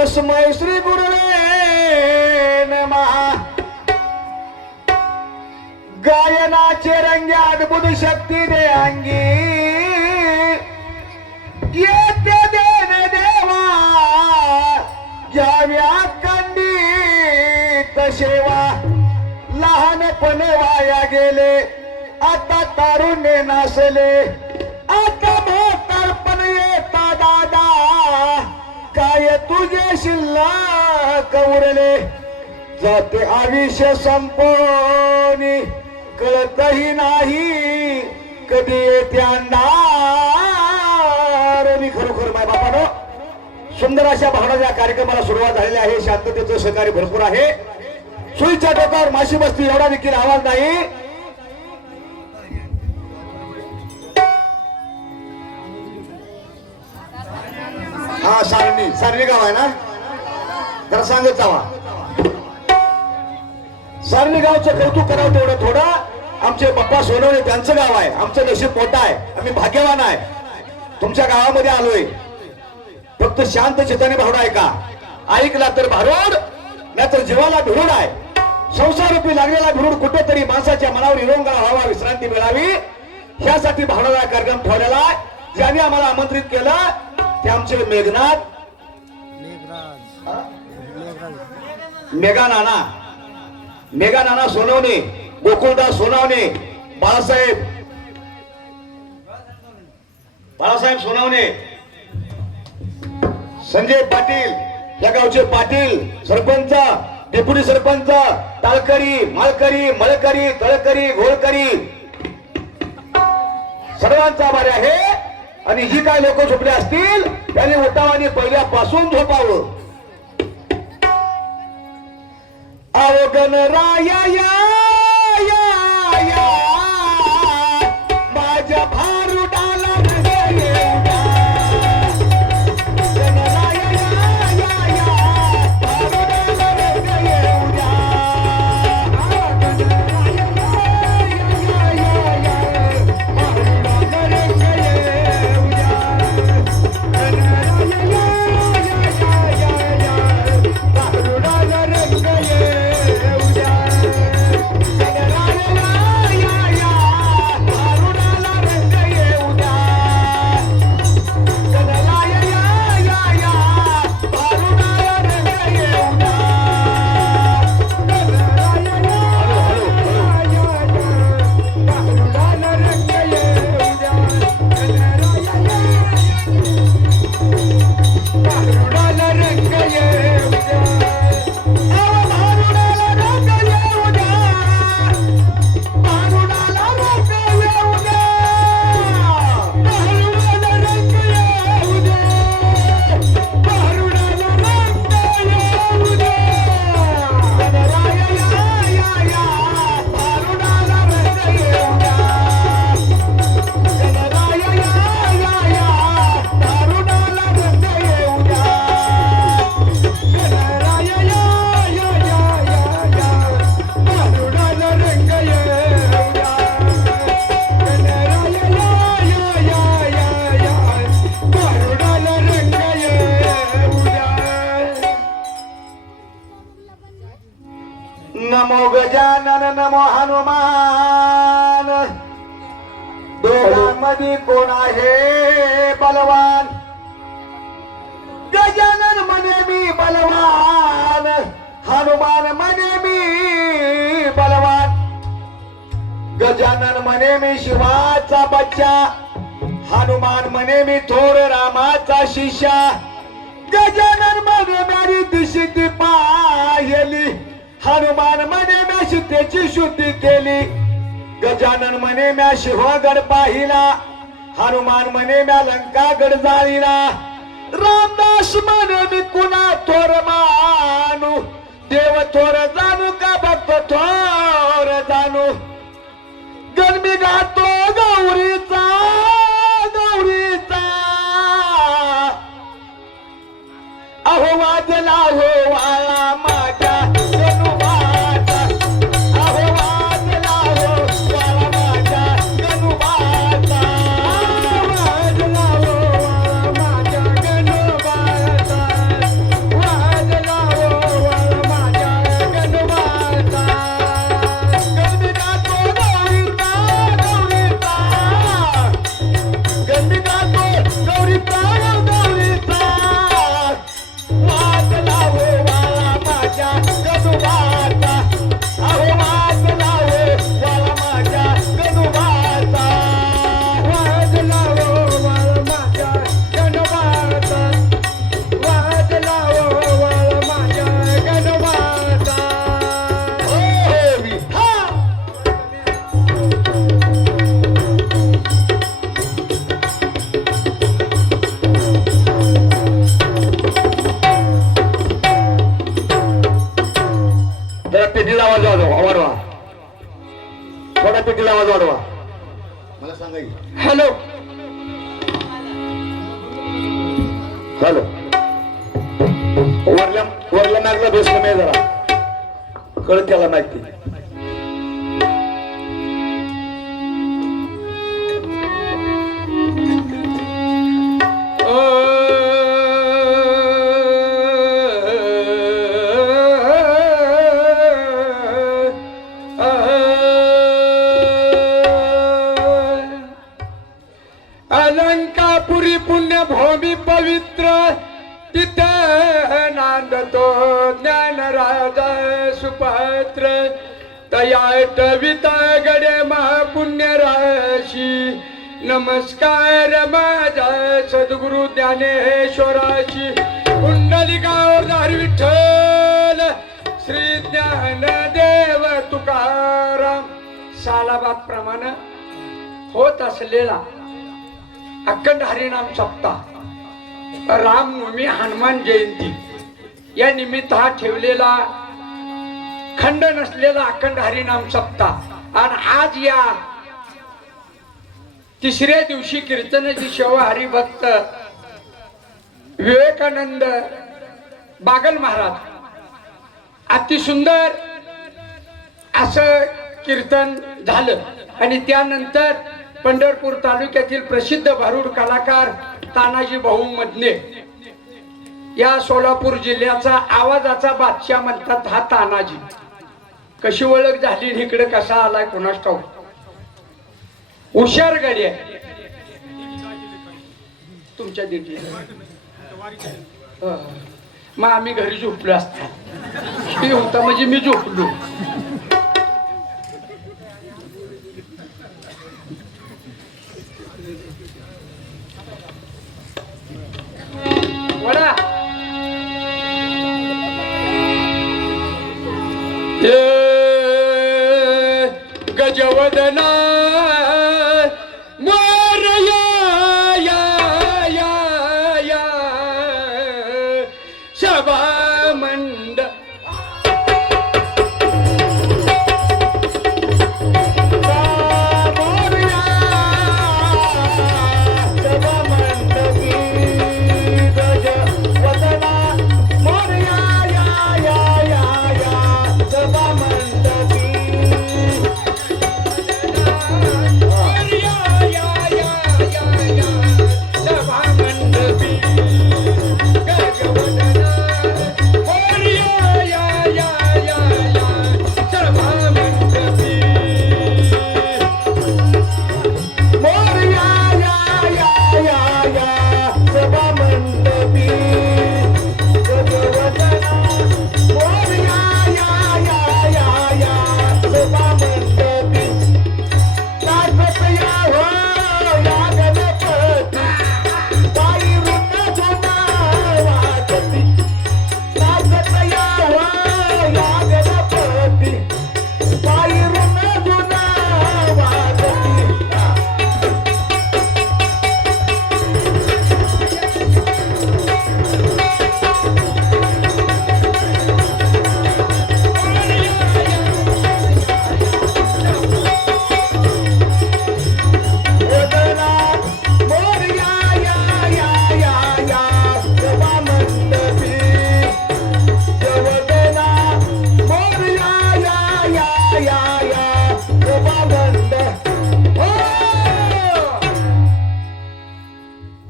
तस्मै श्री गुरुवे नमः. गायनाचे रंगे अद्भुत शक्ती दे अंगी येते देन देवा घ्याव्या कंडी सेवा. लहानपणे वाया गेले आता तारुण्य नासले आता म्हातारपण येता दादा काय तुझे शिल्लक उरले. जाते आयुष्य संपवणी कळतही नाही कधी येते अंधार. मी खरोखर माय बापानो सुंदर अशा भावनाच्या कार्यक्रमाला सुरुवात झालेली आहे. शांततेचं सहकार्य भरपूर आहे. सुईच्या डोक्यावर माशी बसती एवढा देखील आवाज नाही. हा सारणी गाव आहे ना जरा सांगत जावा. सारणी गावचं कौतुक करावं तेवढं थोडं. आमचे पप्पा सोनवणे त्यांचं गाव आहे. आमचं नशीब मोठं आहे. आम्ही भाग्यवान आहे. तुमच्या गावामध्ये आलोय. फक्त शांत चित्ताने भावडा आहे का ऐकला तर भारूड नाहीतर जीवाला भिरूड आहे. संसारूपी लागलेला भिरूड कुठेतरी माणसाच्या मनावर विरंगुळा व्हावा विश्रांती मिळावी ह्यासाठी भावनाचा कार्यक्रम ठेवलेला. ज्यांनी आम्हाला आमंत्रित केलं ते आमचे मेघनाथ मेघा नाना सोनवणे गोकुळदास सोनवणे बाळासाहेब सोनवणे संजय पाटील या गावचे पाटील सरपंच डेप्युटी सरपंच तालकरी मालकरी मळकरी तळकरी घोळकरी सर्वांचा आभार आहे. आणि जी काय लोक झोपले असतील त्यांनी उठावाने पहिल्यापासून झोपावं. आओ गणराया या या या माझ्या भारुडाला नमो गजानन नमो हनुमान. दोघांमध्ये कोण आहे बलवान. गजानन म्हणे मी बलवान हनुमान म्हणे मी बलवान. गजानन म्हणे मी शिवाचा बच्चा हनुमान म्हणे मी थोर रामाचा शिष्या. गजानन म्हणे माझी दिशेची पाहिली हनुमान म्हणे म्या सीतेची शुद्धी केली. गजानन म्हणे म्या शिवगड पाहिला हनुमान म्हणे म्या लंकागड जाळीला. रामदास म्हणे मी कुणा थोर मानू देव थोर जाणू का भक्त थोर जाणू. गणमी गातो गौरीचा गौरीचा अहो वाजला हो वाळा माझ्या जरा पेटीला आवाज वाढवा, थोडा पेटीला आवाज वाढवा. मला सांगा. Hello hello. वरल्या मागला बेस कमी आहे जरा, कळत त्याला माहिती. अलंकापुरी पुण्यभूमी पवित्र तिथे नांदतो ज्ञानराजा सुपात्र तयाट विता गडे महापुण्य राशी. नमस्कार माझा सद्गुरु ज्ञानेश्वराशी. कुंडलिकावर विठ्ठल श्री ज्ञानदेव तुकाराम. सालाबाद प्रमाणे होत असलेला अखंड हरिनाम सप्ताह, रामनवमी, हनुमान जयंती या निमित्त हा ठेवलेला खंड नसलेला अखंड हरिनाम सप्ताह. आणि आज या तिसऱ्या दिवशी कीर्तनाची सेवा हरिभक्त विवेकानंद बागल महाराज अतिसुंदर असं कीर्तन झालं. आणि त्यानंतर पंढरपूर तालुक्यातील प्रसिद्ध भारुड कलाकार तानाजी भाऊ मदने, या सोलापूर जिल्ह्याचा आवाजाचा बादशाह म्हणतात हा तानाजी. कशी ओळख झाली इकडे कसा आलाय कोणास ठाऊक. हुशार गाडी आहे तुमच्या दिंडी. मग आम्ही घरी झोपलो असतात, ते होता म्हणजे मी झोपलो. वडा गजवदना मोरया या या या सभा मंड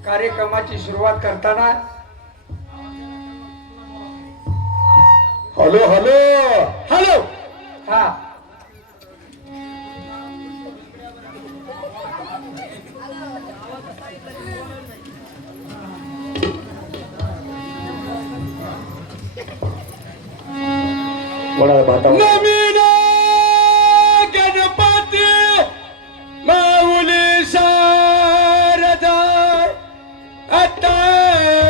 कार्यक्रमाची सुरुवात करताना हॅलो हॅलो हॅलो हा नवीन गणपती माऊली शारदा आता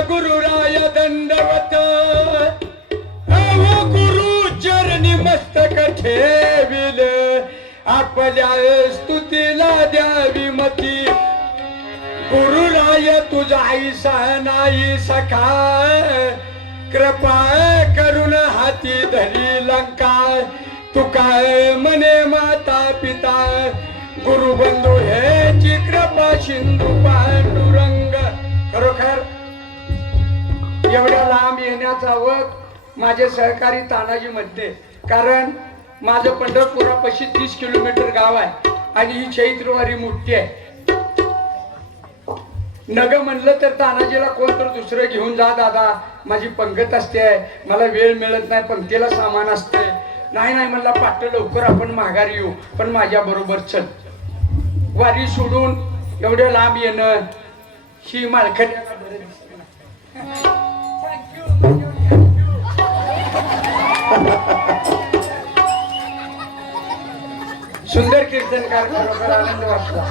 गुरुराय दंडवत गुरु चरणी मस्तक ठेविल आपल्या स्तुतीला द्यावी मती गुरुराय तुझा ऐसा नाही सखा कृपा करून हाती धरी लंका तू काय म्हणे माता पिता गुरुबंधू ह्याची कृपा सिंधू पांडुरंग. खरोखर एवढ्या लांब येण्याचा वक माझे सहकारी तानाजी मध्ये, कारण माझं पंढरपुरापाशी 30 किलोमीटर गाव आहे आणि ही चैत्रवारी मूर्ती आहे. नग म्हणलं तर तानाजीला कोणतर दुसरं घेऊन जा दादा, माझी पंगत असते, मला वेळ मिळत नाही, पंक्तीला सामान असते. नाही नाही म्हणला पाट लवकर आपण माघारी येऊ, पण माझ्या बरोबर चल. वारी सोडून एवढ्या लांब येणं ही मालखड्याला बरं दिसतं ना. सुंदर कीर्तनकार, खरोखर आनंद वाटला.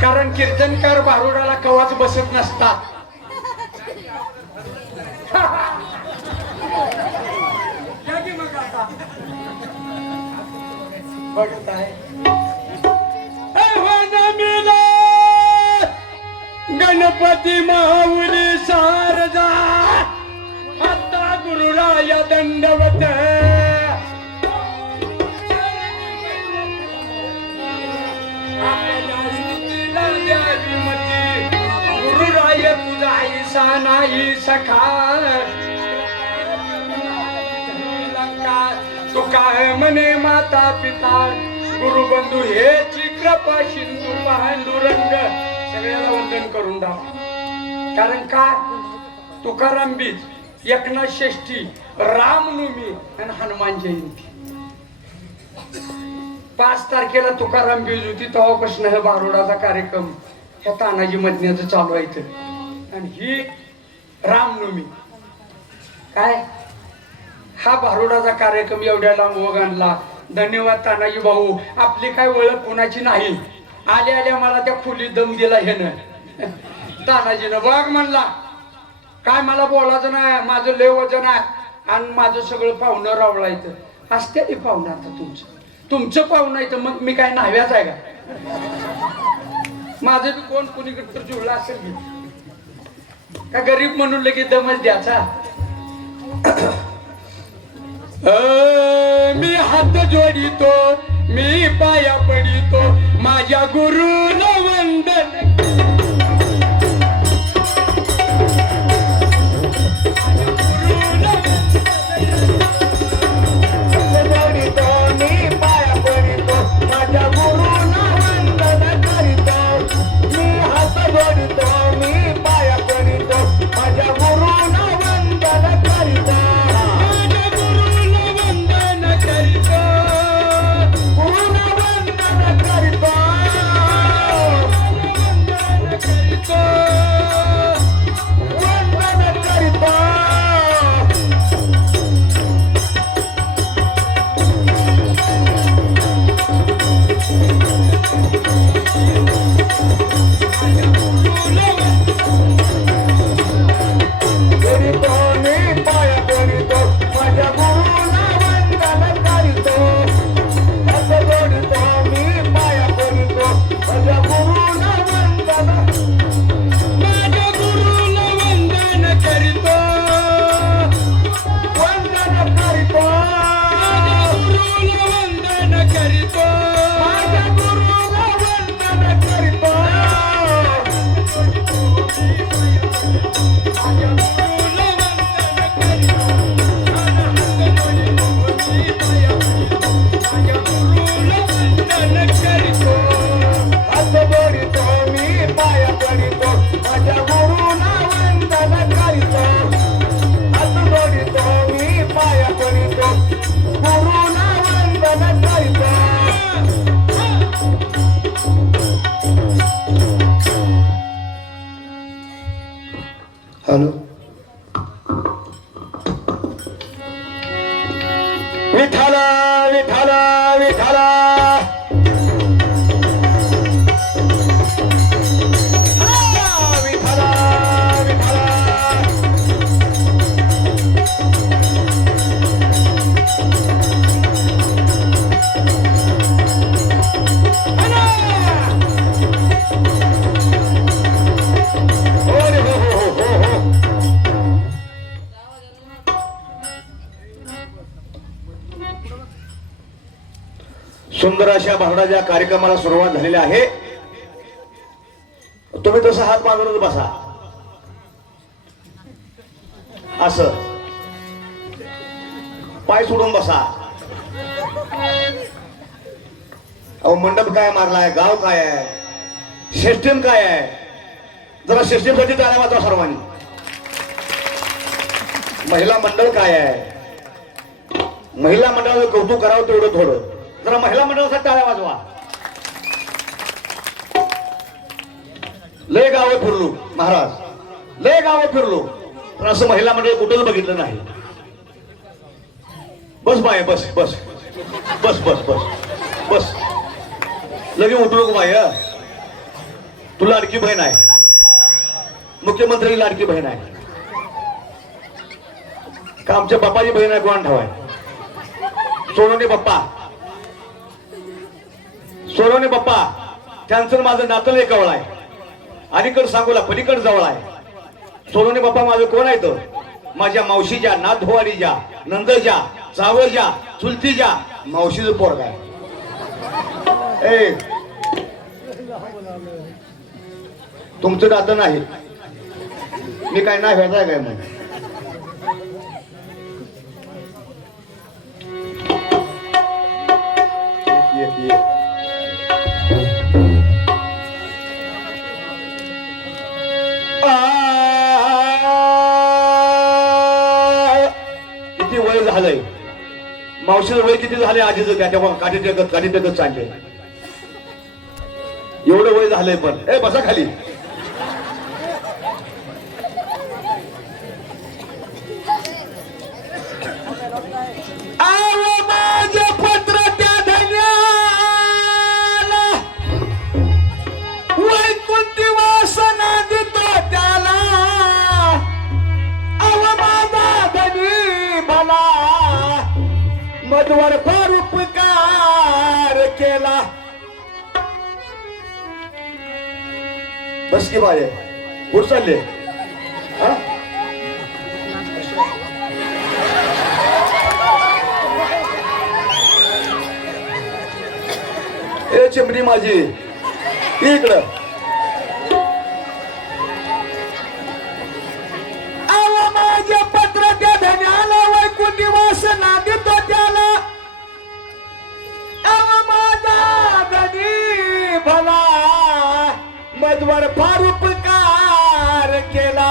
कारण कीर्तनकार भारुडाला कवाच बसत नसतात. बघत आहे गणपती माऊली शारदा आता गुरुराया दंडवत. गुरुराय तुझा ऐसा नाही सखा तू काय म्हणे माता पिता गुरुबंधू हेची कृपा सिंधू पांडुरंग. सगळ्याला वंदन करून टाक. कारण का तुकाराम बीज, एकनाथ षष्ठी, रामनवमी आणि हनुमान जयंती 5 तारखेला तुकाराम बीज होती. तेव्हापासून हा बारोडाचा कार्यक्रम ह्या तानाजी मधण्याचं चालू आहे इथं. आणि ही रामनवमी काय हा बारोडाचा कार्यक्रम एवढ्या लांब ओघ आणला. धन्यवाद तानाजी भाऊ. आपली काय ओळख कोणाची नाही. आल्या आल्या मला त्या खोलीत दम दिला ह्यानं. तानाजीनं बघ म्हणला काय मला बोलायचं नाही, माझं लय वजन आहे आणि माझं सगळं पाहुणं रावळायचं असते. ते पाहुणं आता तुमचं पाहुणं आहे तर मग मी काय न्हाव्याच आहे का? माझं बी कोण कुणीकडे तर जुळला असेल का गरीब म्हणून लगेच दमच द्याचा. मी हात जोडितो, मी पाया पडितो, माझ्या गुरुला वंदन. हॅलो विठाला विठाला विठाला सुंदर अशा भारुडाच्या कार्यक्रमाला सुरुवात झालेली आहे. तुम्ही तसा हात बांधूनच बसा, असं पाय सोडून बसा. अहो मंडप काय मारलाय, गाव काय आहे, सिस्टीम काय आहे, जरा सिस्टीम साठी टाळ्या वाजवा सर्वांनी. महिला मंडळ काय आहे, महिला मंडळाचं कौतुक करावं तेवढं थोडं, जरा महिला मंडळासाठी टाळ्या वाजवा. लय गावं फिरलो महाराज, लय गावं फिरलो, पण असं महिला मंडळ कुठंच बघितलं नाही. बस बाय, बस बस बस बस बस बस, लगे उठू नको बाय. तुला लाडकी बहीण आहे, मुख्यमंत्री लाडकी बहीण आहे का आमच्या बापाची बहीण आहे? कोण ठावाय? सोनवणे बाप्पा, सोनवणे बाप्पा त्यांचं माझं नातं लय कवळ आहे. अलीकड सांगोला पलीकड जवळ आहे. सोनवणे बाप्पा माझं कोण आहे? तर माझ्या मावशीच्या, नाथभवानीच्या, नंदच्या, जावळच्या, चुलतीच्या मावशीचं पोरग आहे. ए तुमचं नातं नाही, मी काय नाही व्हायचं काय मग? किती वय झालंय मावशीचं, वय किती झालंय आजीचं? त्याच्या काठी टेकत चालले, एवढं वय झालंय. पण ए बसा खाली. माझे पत्र त्या धन्याला वैकुंठी वासना देतो त्याला. माझा धनी भला मधवर फार उपकार केला. बस की बाय, कुठं चालले? ए चिमणी माझी इकडं. माझे पत्र त्या धन्याला वैकुंठी वासना देतो त्याला. माझा धनी भला मधवर फार उपकार केला.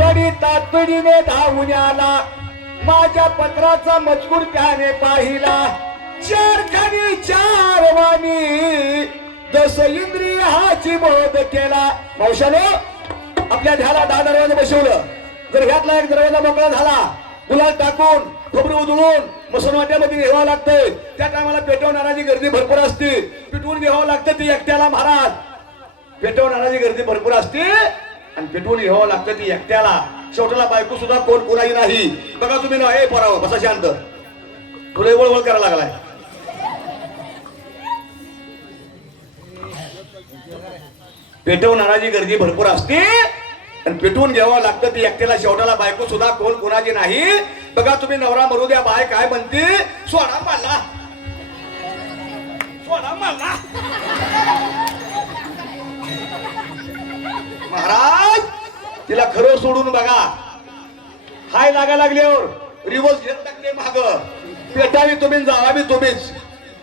तरी तातडीने धावून आला, माझ्या पत्राचा मजकूर त्याने पाहिला. चार खाणी चार वाणी दस इंद्रिय हाची बोध केला. मावशाने आपल्या ध्याला 10 दरवाजा बसवलं. जर ह्यातला एक दरवाजा मोकळा झाला, गुलाल टाकून खोबरं उधळून मसनवाट्यामध्ये घ्यावं लागतंय. त्या टायमाला पेटवणाराची गर्दी भरपूर असते, पिटवून घ्यावं लागतं ती एकट्याला. महाराज पेटवणाराची गर्दी भरपूर असते आणि पेटवून घ्यावं लागतं ती एकट्याला. शेवटाला बायको सुद्धा कोण कोणाही नाही. बघा तुम्ही ना, हे पोरावं बसा शांत, तुला वळवळ करायला लागलाय. पेटवणाराची गर्दी भरपूर असते आणि पेटवून घ्यावं लागतं ती एकट्याला. शेवटाला बायको सुद्धा कोण कोणाची नाही. बघा तुम्ही, नवरा मरू द्या, बाय काय म्हणते? सोडा मला, सोडा मला. महाराज तिला खरं सोडून बघा. हाय लागा लागल्यावर रिवर्स घेत टाकले माग. पेटावी तुम्ही, जावावी तुम्हीच.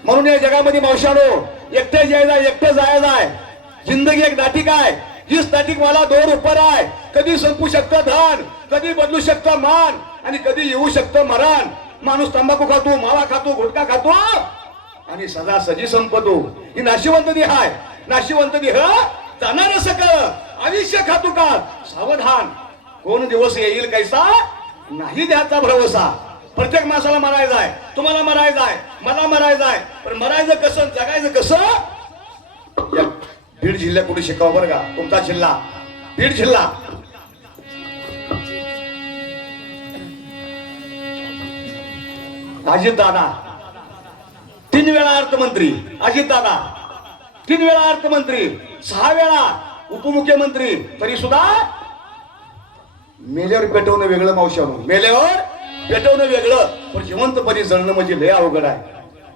म्हणून या जगामध्ये मावशानो एकटे जायला, एकटे जायला आहे. जिंदगी एक नाटिक आहे. हीच नाटिक मला 2 ऊपर आहे. कधी संपू शकतं धन, कधी बदलू शकतं मान, आणि कधी येऊ शकतं मरण. माणूस तंबाखू खातो, मावा खातो, गुटखा खातो आणि सदा सजी संपतो. ही नाशिवंत देह आहे. नाशिवंत देह जाणार सकळ, आयुष्य खातो का सावधान. कोण दिवस येईल कैसा नाही द्याचा भरवसा. प्रत्येक माणसाला मरायचं आहे, तुम्हाला मरायचं आहे, मला मरायचं आहे. पण मरायचं कसं, जगायचं कसं? बीड जिल्ह्यात कुठे शिकावं बरं का. तुमचा जिल्हा बीड जिल्हा. अजितदादा 3 वेळा अर्थमंत्री. अजितदादा 3 वेळा अर्थमंत्री, 6 वेळा उपमुख्यमंत्री. तरी सुद्धा मेल्यावर पेटवणं वेगळं मावशानं, मेल्यावर पेटवणं वेगळं, पण जिवंतपणी जळणं म्हणजे लय अवघड आहे.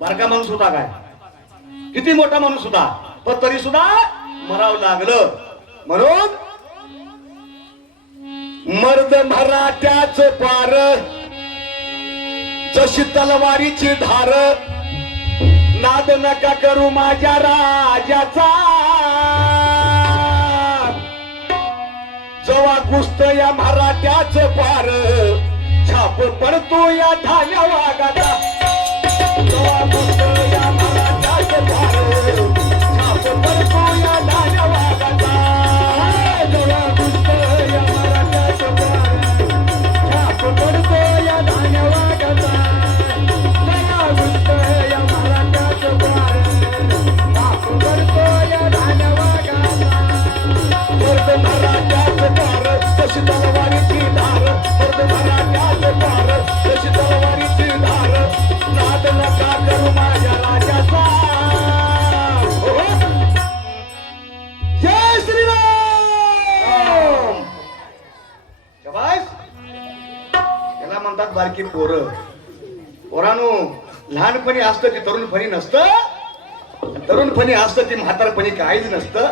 बारका माणूस होता काय, किती मोठा माणूस होता, पण तरी सुद्धा मरावं लागलं. म्हणून मर्द मराठ्याच पार जशी तलवारीची धार, नाद नका करू माझ्या राजाचा, जवा कुस्त या मराठ्याच पार, छाप पडतो या ढाल्या वागाचा, जवा कुस्त या मराठ्याच पार, छाप पडतो या ढाल्या वागाचा, जवा कुस्त या मराठ्याच पार, छाप पडतो या ढाल्या वागाचा, जवा कुस्त या मराठ्याच पार, छाप पडतो या ढाल्या वागाचा. मर्द मराठ्याच पार तशी तलवारीची धार, मर्द मराठ्याच पार तशी तलवारीची धार, नाद नका करू माझ्या राजाचा. जय श्रीराम. शाबास. त्याला म्हणतात बारकी पोरं. पोरांनो, लहानपणी असतं ते तरुणपणी नसतं, तरुणपणी असतं ते म्हातारपणी काहीच नसतं.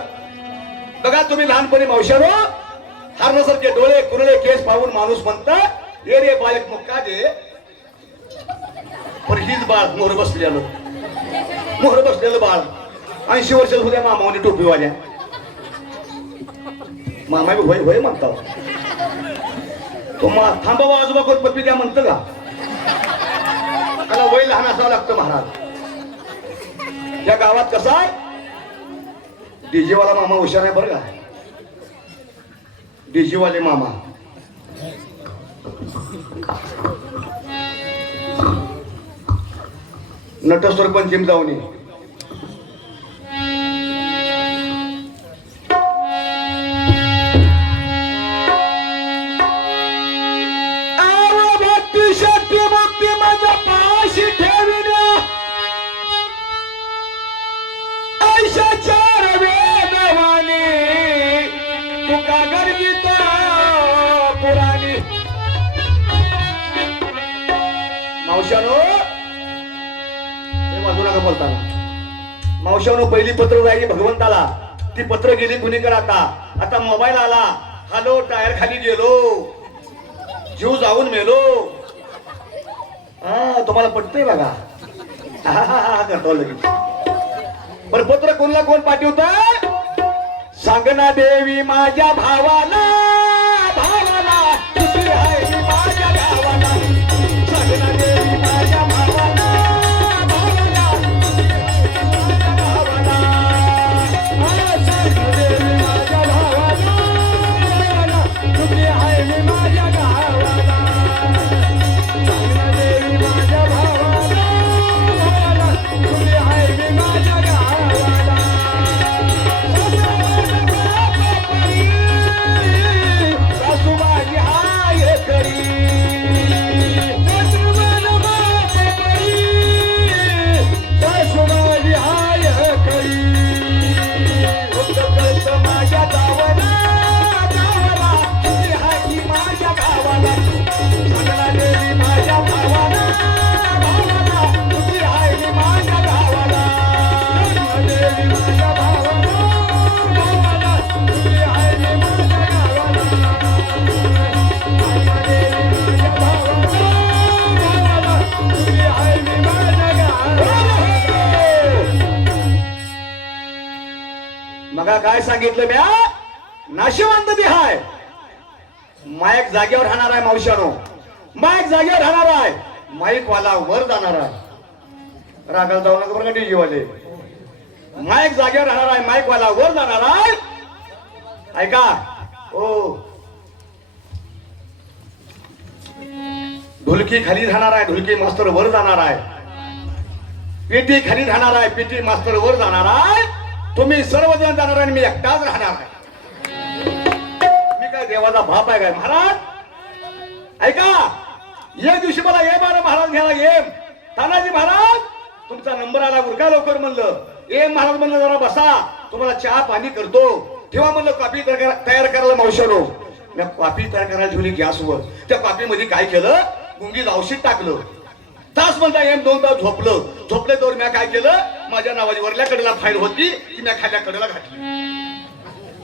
बघा तुम्ही लहानपणी मावशानो हरणासारखे डोळे कुरळे केस पाहून माणूस म्हणता ये रे बालक मुक्का दे, पण हीच बाळ मोहर बसलेलं बाळ 80 वर्ष होत्या मामाने टोपीवाल्या, मामा बी होय होय म्हणता. तो थांबावा आजोबा कोण पप्पी द्या म्हणतं का, त्याला वय लहान असावं लागतं महाराज. या गावात कसा आहे, डीजे वाला मामा हुशार आहे बरं का, डीजे वाले मामा. नटस्वर पंचम जाऊन ये. भक्ती शक्ती मुक्ती माझ्या पाशी ठेविण्या, ऐशा चार वेदवाणी तुका गर्जिता पुराणी. मावशानो वाजू नका बोलताना. मावशानो पहिली पत्र जायची भगवंताला, ती पत्र गेली कुणीकडे. आता मोबाईल आला, हॅलो टायर खाली गेलो, जीव जाऊन मेलो. हा तुम्हाला पटतंय बघा, करतो लगेच. पण पत्र कोणला कोण पाठवत, सांगना देवी माझ्या भावाला, भावाला तुझी आहे माझ्या गावाला, सांगना देवी माझ्या भावाला, भावाला तुझी आहे माझ्या गावाला, सांगना देवी माझ्या भावाला, भावाला तुझी आहे माझ्या गावाला, सांगना देवी माझ्या भावाला, भावाला तुझी आहे माझ्या गावाला. सासू माझी हाय करी, सासू माझी हाय करी, कळत माझ्या गावाला, गावाला तुझी हाय माझ्या गावाला, सांगना देवी माझ्या भावाला, भावाला तुझी हाय माझ्या गावाला, सांगना देवी माझ्या भावाला, भावाला तुझी हाय माझ्या गावाला, सांगना देवी माझ्या भावाला, भावाला तुझी हाय माझ्या गावाला. मगा काय सांगितलं म्या, नाशिवंत बी हाय, मायक जागेवर राहणार आहे. मावशानो मायक जागेवर राहणार आहे, माईक वाला वर जाणार आहे. रागाला जाऊ नका बरं का डीजे वाले. माईक जागेवर राहणार आहे, माईक वाला वर जाणार आहे. ऐका ओ, ढोलकी खाली राहणार आहे, ढोलकी मास्तर वर जाणार आहे. पेटी खाली राहणार आहे, पेटी मास्तर वर जाणार आहे. तुम्ही सर्वजण जाणार आहे, मी एकटाच राहणार आहे. मी काय देवाचा बाप आहे काय महाराज. ऐका, एक दिवशी मला ये बारा महाराज घ्यायला ये. तानाजी महाराज तुमचा नंबर आला, उरका लवकर म्हणलं. ए महाराज म्हणलं जरा बसा, तुम्हाला चहा पाणी करतो. तेव्हा म्हणलं कॉफी तयार करायला मावशानो. मी कॉफी तयार करायला ठेवली गॅसवर. त्या कॉफी मध्ये काय केलं, गुंगीत औषध टाकलं. तास म्हणता येम 2 तास झोपले तर मी काय केलं, माझ्या नावाची वरल्या कडेला फाईल होती ती मी खाल्या कडेला घातली.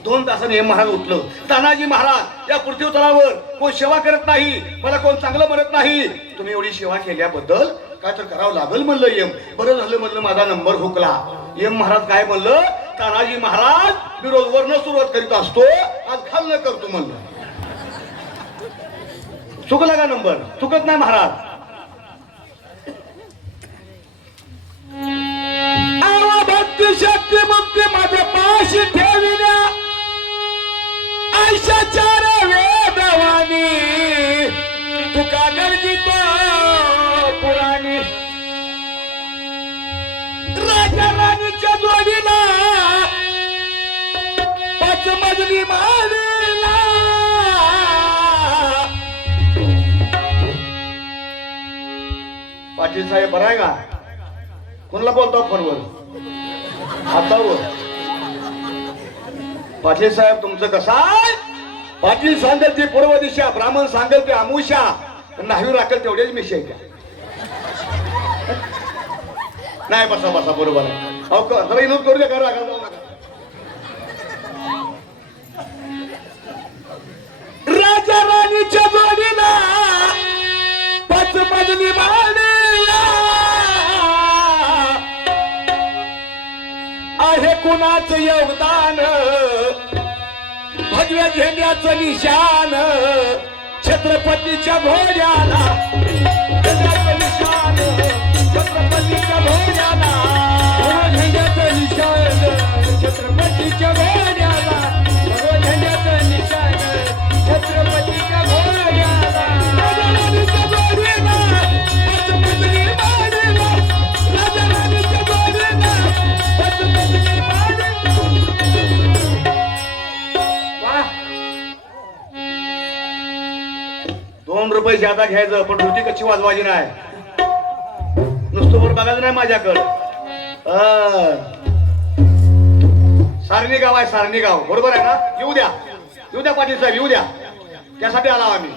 2 तासाने हेम महाराज उठलं. तानाजी महाराज, या पृथ्वी तलावर कोण सेवा करत नाही, मला कोण चांगलं म्हणत नाही, तुम्ही एवढी सेवा केल्याबद्दल काय तर करावं लागल म्हणलं. यम बरं झालं म्हणलं, माझा नंबर हुकला. यम महाराज काय म्हणलं, तानाजी महाराज मी रोज वरनं सुरुवात करीत असतो, आज खालनं करतो म्हणलं. चुकला का नंबर? चुकत नाही महाराज. भक्ती शक्ती मुक्ती माझ्या पाशी ठेविल्या, आयशाच्या वेदवानी तुका गर्जित पुराणी. राजा राणीच्या जोडीला 5 मजली मारला. पाटील साहेब बरं आहे का? कोणाला बोलतो फोनवर? हातावर. पाटील साहेब तुमचं कसं आहे? पाटील सांगेल ती पूर्व दिशा, ब्राह्मण सांगेल ते अमुषा, नाही राखेल तेवढेच मिशे द्या. नाही बसा बसा, बरोबर आहे. अहो जरा विनोद करू द्या, करा जाऊ नका. राजा राणीच्या जोडीला 5 मजली मारला, आहे कुणाचं योगदान, भगव्या झेंड्याचं निशान, छत्रपतीच्या घोड्याला, झेंड्याचं निशान, छत्रपतीच्या घोड्याला, झेंड्याचं निशान, छत्रपतीच्या घोड्याला, झेंड्याचं निशान, छत्रपतीच्या घोड्याला. राजा राणीच्या जोडीला 5 मजली मारला, राजा राणीच्या जोडीला 5 मजली मारला. वाह, 2 रुपये ज्यादा घ्यायचं, पण ढोलकी कच्ची वाजवायची नाही. नुसतं वर बघायचं नाही माझ्याकडं. सारणी गाव आहे, सारणी गाव, बरोबर आहे ना? येऊ द्या, येऊ द्या पाटील साहेब, येऊ द्या. त्यासाठी आला आम्ही.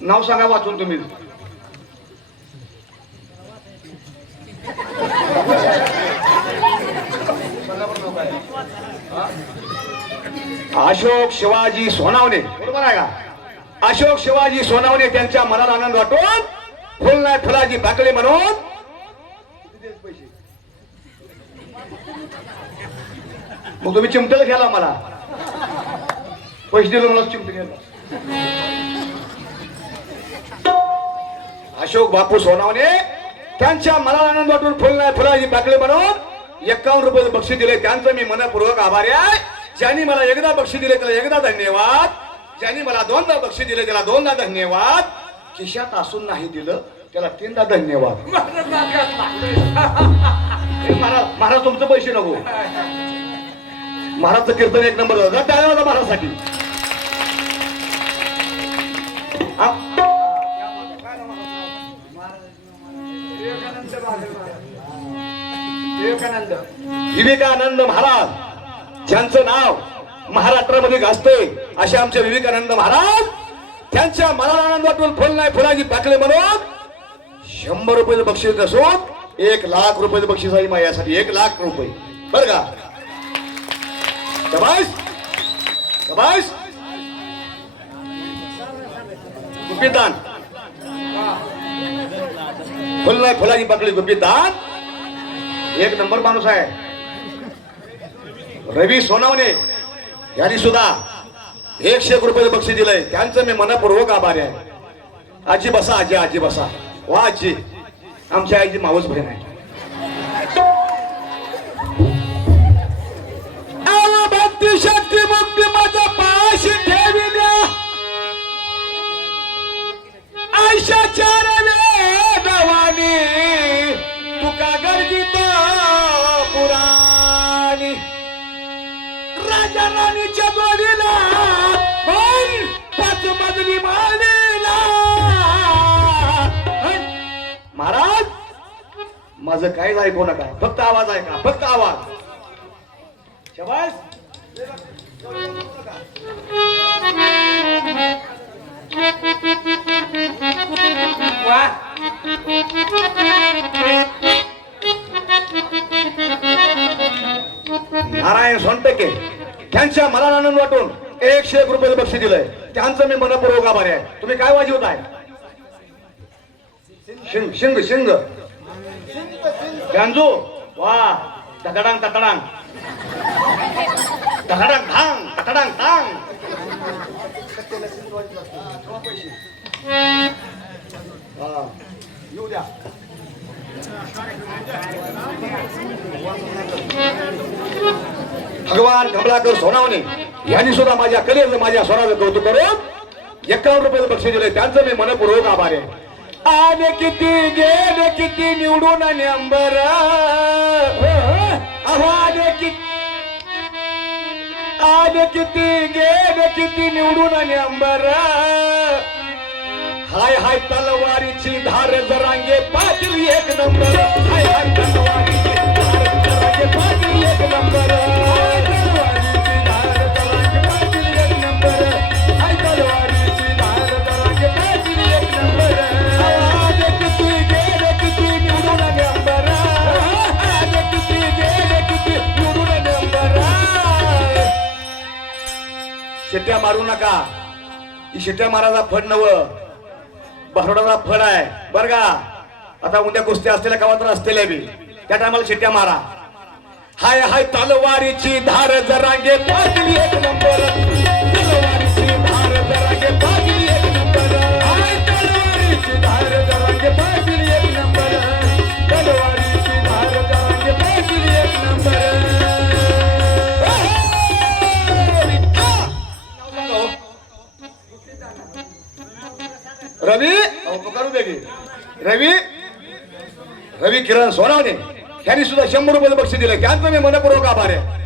नाव सांगा वाचून तुम्ही. अशोक शिवाजी सोनावणे, बरोबर आहे का? अशोक शिवाजी सोनावणे त्यांच्या मनाला आनंद वाटून फुल नाही फुलाची बाकडी म्हणून मग तुम्ही चिमटेल घ्याला, मला पैसे दिले, मला चिमटे घ्यायला. अशोक बापू सोनावणे त्यांच्या मनाला आनंद वाटून फुल नाही फुलाची बाकडी म्हणून 51 रुपये बक्षीस दिले. त्यांचं मी मनपूर्वक आभारी आहे. ज्यांनी मला एकदा बक्षीस दिले त्याला एकदा धन्यवाद, ज्यांनी मला 2दा बक्षीस दिले त्याला 2दा धन्यवाद, खिशात असून नाही दिलं त्याला 3दा धन्यवाद. महाराज तुमचं पैसे नको, महाराजचं कीर्तन 1 नंबर होतं. टाळ्या होता महाराजसाठी. विवेकानंद महाराज, ज्यांचं नाव महाराष्ट्रामध्ये गाजते असे आमचे विवेकानंद महाराज, त्यांच्या मनाला आनंद वाटून फुल नाही फुलाची पाकळे म्हणून 100 रुपये बक्षीस नसून 1 लाख रुपये बक्षीस आहे माझ्यासाठी. 1 लाख रुपये, बर का? शबाश शबाश. गुपितदान, फुल नाही फुलाची पाकळी गुपितदान. 1 नंबर माणूस आहे. रवी सोनावणे यांनी सुद्धा 101 रुपये बक्षीस दिलंय. त्यांचं मी मनपूर्वक आभारी आहे. आजी बसा, आजी आजी बसा. वा आजी, आमच्या आईची मावस बहीण आहे. भक्ती शक्ती मुक्ती माझा पाशी ठेविल्या, आयशाच्या वेदवानी तुका गर्जित पुराणी. राजा राणीच्या जोडीला 5 मजली मारला. महाराज माझं काहीच ऐकू नका, फक्त आवाज ऐका, फक्त आवाज. शबाश. त्यांच्या मनाला आनंद वाटून 101 रुपये बक्षीस दिलंय. त्यांचं मी मनपूर्वक आभारी आहे. तुम्ही काय वाजवत आहे? शिंग शिंग शिंग गांजू. वा, तकडांग तकडांग तकडांग थांग तकडांग थांग. येऊ द्या. भगवान कमलाकर सोनावणे यांनी सुद्धा माझ्या कलेचं माझ्या स्वराचं कौतुक करून 51 रुपये बक्षीस दिले. त्यांचं मी मनपूर्वक आभार आहे. आले किती गेले किती निवडून नंबर. आले किती गेले किती निवडून नंबर. हाय हाय तलवारीची धार जरांगे पाटील 1 नंबर. हाय हाय तलवारीची धार जरांगे पाटील 1 नंबर. शिट्ट्या मारू नका. ही शिट्ट्या मारायचा फड नव, भारुडाचा फड आहे बर का. आता उद्या कुस्ती असलेल्या गावात असलेल्या बी त्या टायमाला शिट्ट्या मारा. हाय हाय तलवारीची धार जरांगे पाटील 1 नंबर. तलवारीची धार जरांगे पाटील 1 नंबर. हाय तलवारीची धार जरांगे पाटील 1 नंबर. तलवारीची धार जरांगे पाटील 1 नंबर. रवी करू दे की. रवी किरण सोनावणे यांनी सुद्धा 100 रुपये बक्षीस दिले. त्यांचं मी मनपूर्वक आभार आहे.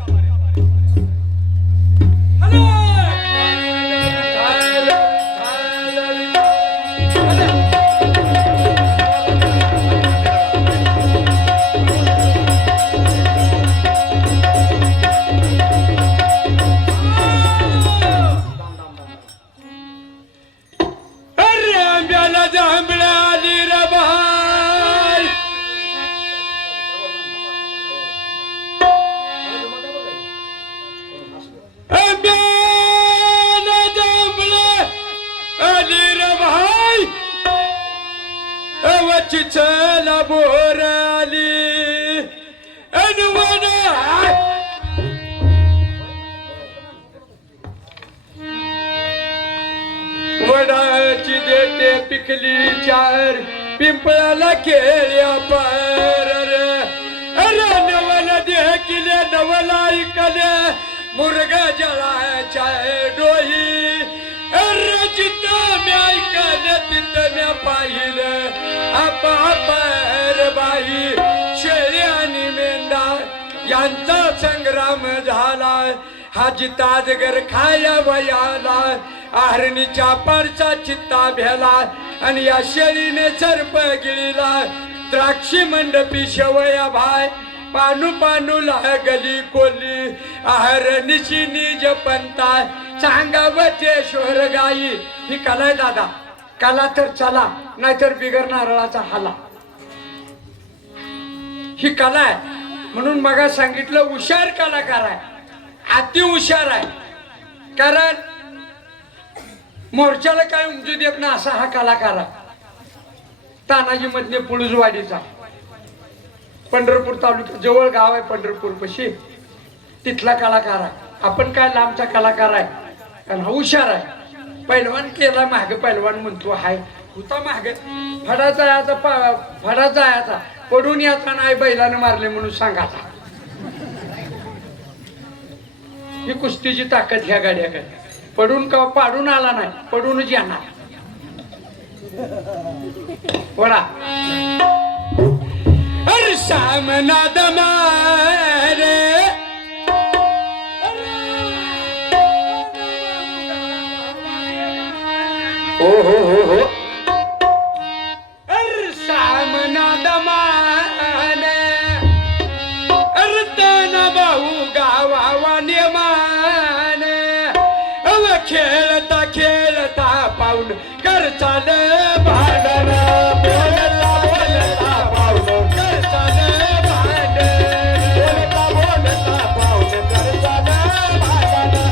चला बोर आली वडाची देते पिकली 4 पिंपळाला केल्या पार. अरे नवला दे किले नवला इकले मुरगा जळाच्या डोही. अरे जिथं मी ऐकलं तिथं मी पाहिलं आपापार बाई. शेळी आणि मेंढा यांचा संग्राम झाला. हा जिताजगर खाया वयाला. आहरणीच्या पारचा चित्ता भेला आणि या शेळीने सर्प गिळीला. द्राक्षी मंडपी शेवया भाय पानू पानू लागली कोली. आहरणीची निज पंता सांगावते शोर गाई. ही कला आहे दादा. कला तर चला नाहीतर बिगर नारळाचा हाला. ही कला आहे म्हणून मग सांगितलं हुशार कलाकार आहे. अति हुशार आहे. कारण मोर्चाला काय उमजू देत ना असा हा कलाकार आहे. तानाजी मधले पुळुजवाडीचा पंढरपूर तालुक्यात जवळ गाव आहे पंढरपूर पशी. तिथला कलाकार आहे. आपण काय लांबचा कलाकार आहे कारण हा हुशार आहे. पैलवान केला माग पैलवान म्हणतो हाय होता माग फडाचा याचा फडाचा याचा पडून याचा नाही बैलानं मारले म्हणून सांगायचा. ही कुस्तीची ताकद ह्या गाड्याकडे. पडून का पाडून आला नाही पडूनच येणार. वडा अरे सामना दमारे हो हो हो हो. अरे सामना दमाने अरे तना भाऊ गावाने माने. अव खेळता खेळता पाऊल कर चाल भांडण. बोलता बोलता पाऊल कर चाल भांडण. बोलता बोलता पाऊल कर चाल भांडण.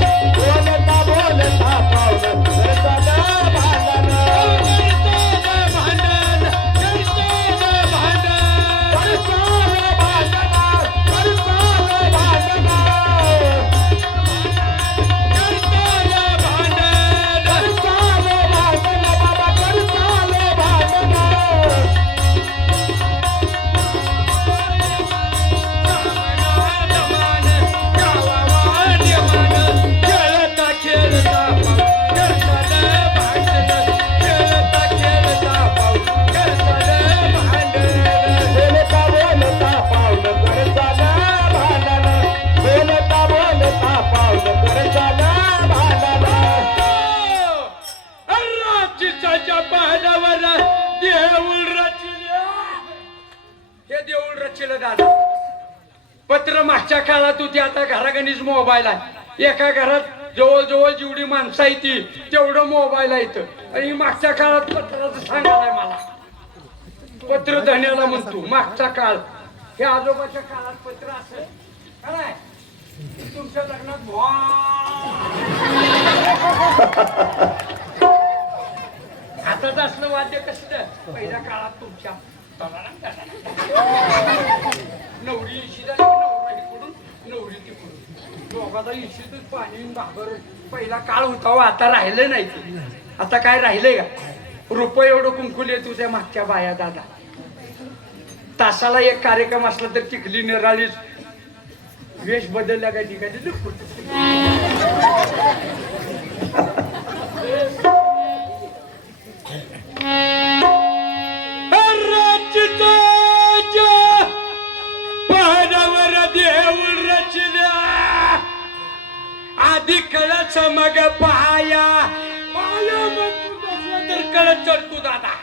केलं दादा. पत्र मागच्या काळात होती, आता घरागणीच मोबाईल आहे. एका घरात जवळजवळ जेवढी माणसं आहे ती तेवढं मोबाईल आहे इथं. आणि मागच्या काळात पत्राचं सांगायलाय मला. पत्र धन्याला म्हणतो मागचा काळ. हे आजोबाच्या काळात पत्र असेल काय तुमच्या लग्नात हातात असलं वाद्य कसलं पहिल्या काळात तुमच्या नवरी इशी झाली, नवरा इकडून नवरी तिकडून दोघाला इशीतच पाणी घाबरून पहिला काळ होता. आता राहिलं नाही ते. आता काय राहिलंय का? रुपये एवढं कुंकुल येत होत्या मागच्या बाया दादा. तासाला एक कार्यक्रम असला तर टिकली निराळीच वेश बदलला काय ठिकाणी पहाडावर देऊळ रचल्या आधी कळच मग पाया तर कळत चढतो दादा.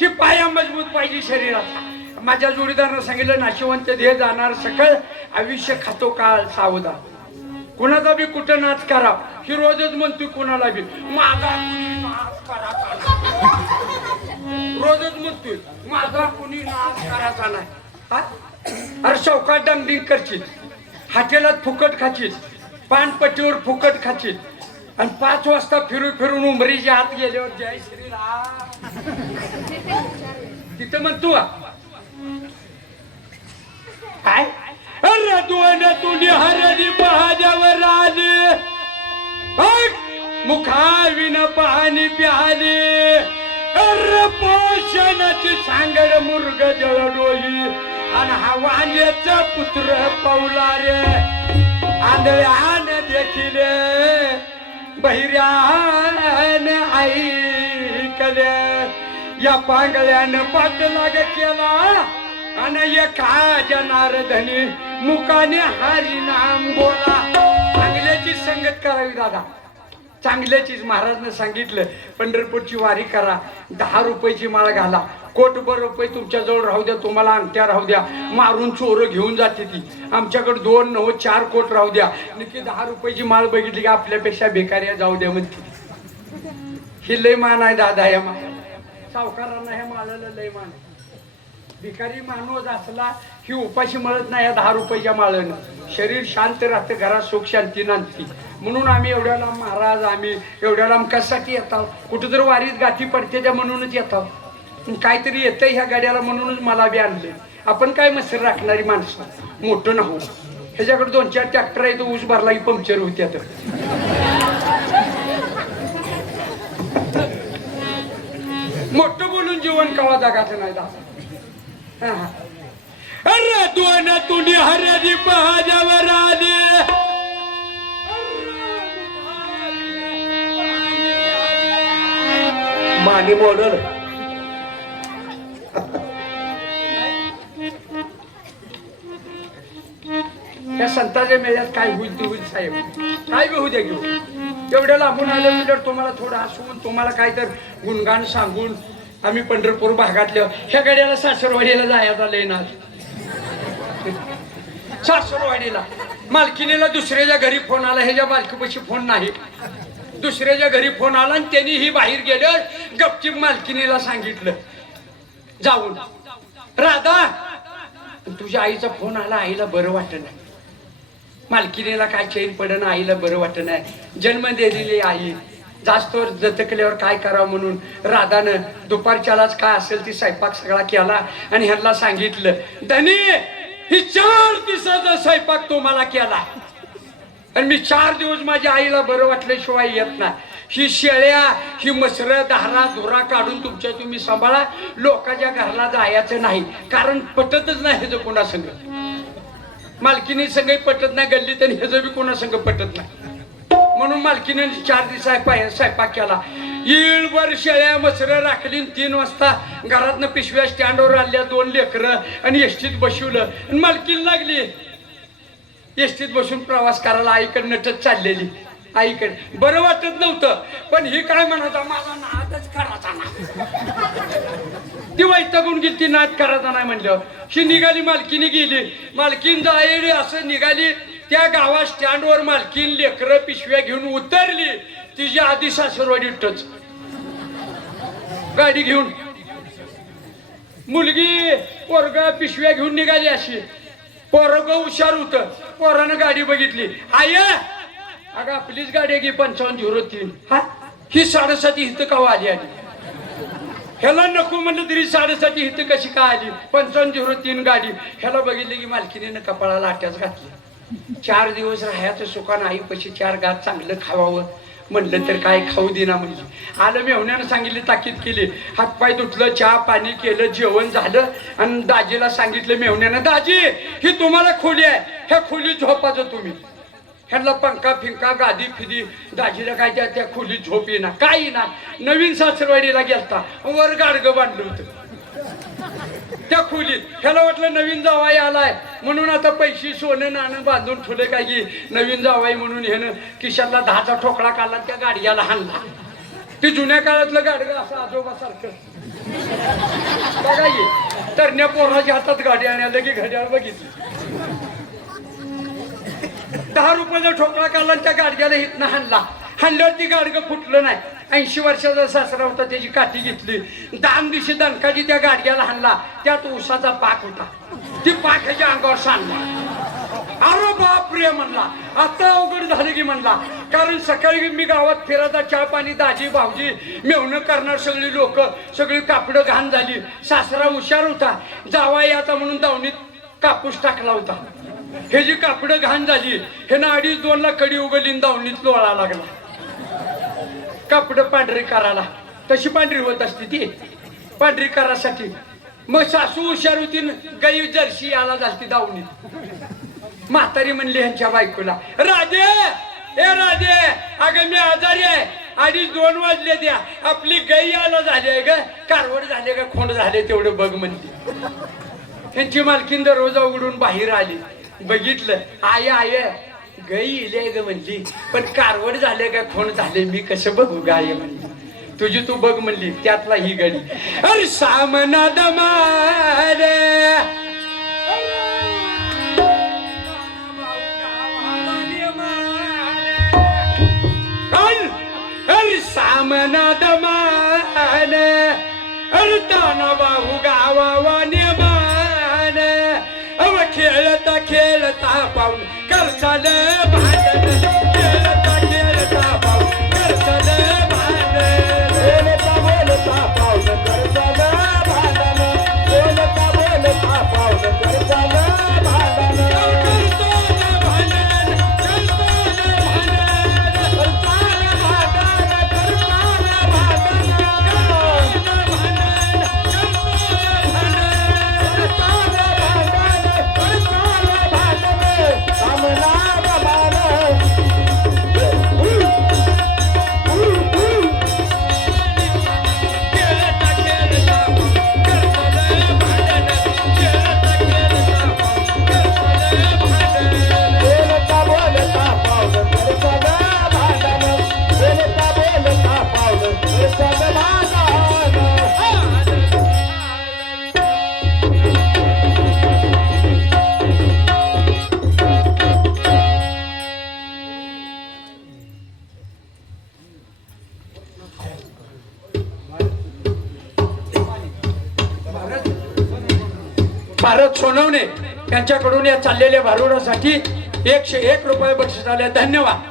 ही पाया मजबूत पाहिजे शरीराचा. माझ्या जोडीदारानं सांगितलं नाशिवंत देह जाणार सकळ आयुष्य खातो काळ सावधान. कुणाचा बी कुठं नाच करा ही रोजच म्हणतोय. कुणाला बी माझा कुणी नाच करायचा नाही. रोजच म्हणतोय माझा कुणी नाच करायचा नाही. अरे चौकात डांगडिंग करशील, हॉटेलात फुकट खाशील, पानपट्टीवर फुकट खाशील आणि 5 वाजता फिरून उमरीच्या आत गेल्यावर जय श्रीराम तिथं म्हणतो काय दोन हरणी पहाड्यावर आले मुखाविन पाणी प्याले पोषणाची सांगड मुर्ग जळडोही आणि हा वाण्याचा पुत्र पावला रे आंधळ्यान देखील बहिऱ्यान ऐकले या पांगळ्यानं पाठलाग केला आणि एका जनार्दनी मुकाने हरी नाम बोला. चांगल्याची संगत करावी दादा, चांगल्याचीच. महाराजनं सांगितलं पंढरपूरची वारी करा, 10 रुपयाची माळ घाला, कोटभर रुपये तुमच्याजवळ राहू द्या, तुम्हाला अंगठ्या राहू द्या, मारून चोरं घेऊन जाते ती. आमच्याकडे 2 9 4 कोट राहू द्या, नक्की 10 रुपयाची माळ बघितली की आपल्यापेक्षा बेकार्या जाऊ द्या म्हणते. ही लय मान आहे दादा या माळाला. सावकारांना ह्या माळाला लय मान आहे. भिकारी माणूस असला ही उपाशी मळत नाही या 10 रुपयाच्या माळानं. शरीर शांत राहतं, घरात सुख शांती नांदती. म्हणून आम्ही एवढ्या लांब महाराज, आम्ही एवढ्या लांब कशासाठी येतो? कुठं तर वारीत गाठी पडते त्या म्हणूनच येतो. काहीतरी येतं ह्या गाड्याला म्हणूनच मला बी आणले. आपण काय मसर राखणारी माणसं, मोठं नाहो. ह्याच्याकडे 2 4 ट्रॅक्टर आहे, तो ऊस भरला की पंक्चर होत्या. तर मोठं बोलून जीवन कवा जगाचं नाही दादा. अरे दोन तुनी हरणी पहाड्यावर आले मानी मॉडल. या संतांच्या मेळ्यात काय होईल ते होईल साहेब, काय बी होऊ द्या घेऊ. एवढ्या लांबून आलं म्हणजे तुम्हाला थोडं हसवून, तुम्हाला काय तर गुणगान सांगून आम्ही पंढरपूर भागातल्या ह्या गाड्याला सासरवाडीला जायचं लय ना. सासरवाडीला मालकीनीला दुसऱ्याच्या घरी फोन आला, ह्याच्या मालकीपाशी फोन नाही. दुसऱ्याच्या घरी फोन आला आणि त्यांनी ही बाहेर गेलं. गपचीप मालकीनीला सांगितलं जाऊन, राधा तुझ्या आईचा फोन आला, आईला बरं वाटत नाही. मालकीनीला काय चैन पडणं, आईला बरं वाटत नाही. जन्म दिलेली आई जास्त जतकल्यावर काय करावं म्हणून राधानं दुपारच्यालाच काय असेल ती स्वयंपाक सगळा केला आणि ह्यांना सांगितलं धनी ही 4 दिवसाचा स्वयंपाक तुम्हाला केला आणि मी 4 दिवस माझ्या आईला बरं वाटल्याशिवाय येत नाही. ही शेळ्या, ही मसरं, धारा धुरा काढून तुमच्या तुम्ही सांभाळा. लोकांच्या घरला जायचं नाही, कारण पटतच नाही ह्याचं कोणा संग. मालकीनी संघही पटत नाही गल्लीत आणि ह्याचं बी कोणा संग पटत नाही. म्हणून मालकीने 4 दिवस स्वयंपाक केला. येळभर शेळ्या मसरं राखली. 3 वाजता घरातनं पिशव्या स्टँडवर आल्या 2 लेकरं आणि एसटीत बसवलं आणि मालकीन लागली एसटीत बसून प्रवास करायला. आईकडे नटत चाललेली. आईकडे बरं वाटत नव्हतं, पण ही काय म्हणत माझा नादच करायचा ना. ती वैतागून गेली, ती नाद करायचा नाही म्हणल्यावर शी निघाली, मालकीने गेली, मालकीन जायली असं निघाली. त्या गावात स्टँडवर मालकीन लेकरं पिशव्या घेऊन उतरली. तिची आधी सासरवाडी टच गाडी घेऊन, मुलगी पोरगा पिशव्या घेऊन निघाली अशी. पोरग हुशार होत, पोरानं गाडी बघितली. आय अगं आपलीच गाडी आहे की 5503. हा ही 7:30 इथं का आली? ह्याला नको म्हणलं तरी 7:30 इथं कशी का आली? 5503 गाडी. ह्याला बघितलं की मालकीने कपाळाला आट्याच घातली. 4 दिवस राहायचं सुखानं आई पशी 4 घात चांगलं खावावं म्हणलं तर काय खाऊ देना म्हणजे. आलं मेहुण्यानं सांगितले, ताकीद केली, हातपाय धुतलं, चहा पाणी केलं, जेवण झालं. आणि दाजीला सांगितलं मेहुण्यानं, दाजी ही तुम्हाला खोली आहे, ह्या खोलीत झोपायचं तुम्ही. ह्यांना पंखा फिंका गादी फिदी. दाजीला काय त्या खोलीत झोप येईना, काय येईना. नवीन सासरवाडीला गेलता, वर गाडगं बांधलं होतं त्या खोलीत. ह्याला वाटलं नवीन जावाई आलाय म्हणून आता पैसे सोनं नाणं बांधून ठेवलं काय की नवीन जावाई म्हणून. ह्यानं किशाला 10चा ठोकळा काढला, त्या गाडग्याला हाणला. ते जुन्या काळातलं गाडगं असं आजोबासारखं बघा. तरण्या पोराच्या हातात गाडी आणायला की घड्याळ बघितली. 10 रुपयाचा ठोकळा काढला, त्या गाडग्याला हितनं हाणला. हाणल्यावर ती गाडगं फुटलं नाही. 80 वर्षाचा सासरा होता, त्याची काठी घेतली, 10 दिवशी दणकाची त्या गाडग्याला हाणला. त्यात उसाचा पाक होता, ती पाक ह्याच्या अंगावर सांडला. अरे बाप रे म्हणला, आता अवघड झालं की म्हणला. कारण सकाळी मी गावात फिरायचा, चहा पाणी दाजी भाऊजी मेवणं करणार सगळी लोक, सगळी कापडं घाण झाली. सासरा हुशार होता, जावाई आता म्हणून दावणीत कापूस टाकला होता. हे जी कापडं घाण झाली, हे ना 2.5-2 ला कडी उघडली, दावणीत लोळा लागला. कापडं पांढरी करायला, तशी पांढरी होत असते ती पांढरी करासाठी. मग सासू हुशार होती, गाई जर्सी याला झालती दावणीत. म्हातारी म्हणली ह्यांच्या बायकोला, राजे ए राजे, अगं मी आजारी आहे, 2:30 वाजले, द्या आपली गाई याला झाली आहे ग, कारवड झाले का खोंड झाले तेवढं बघ म्हणली. ह्यांची मालकीन दरवाजा उघडून बाहेर आली, बघितलं. आय गाई इले ग म्हणली, पण कारवड झाले का खोंड झाले मी कसं बघू गाय म्हणली. तुझी तू बघ म्हणली. त्यातला ही गाडी. अरे सामना दमारे सामना दमान, अरे ताना बाहू गावाने मान. अव खेळता खेळता पाऊन करचाल भांडण, खेळता खेळता पाऊन करचाल भांडण. बोलता बोलता पाऊन करचाल भांडण, बोलता बोलता पाऊन करचाल भांडण. भारत सोनवणे यांच्याकडून या चाललेल्या भारुडासाठी 101 रुपये बक्षीस आले. धन्यवाद.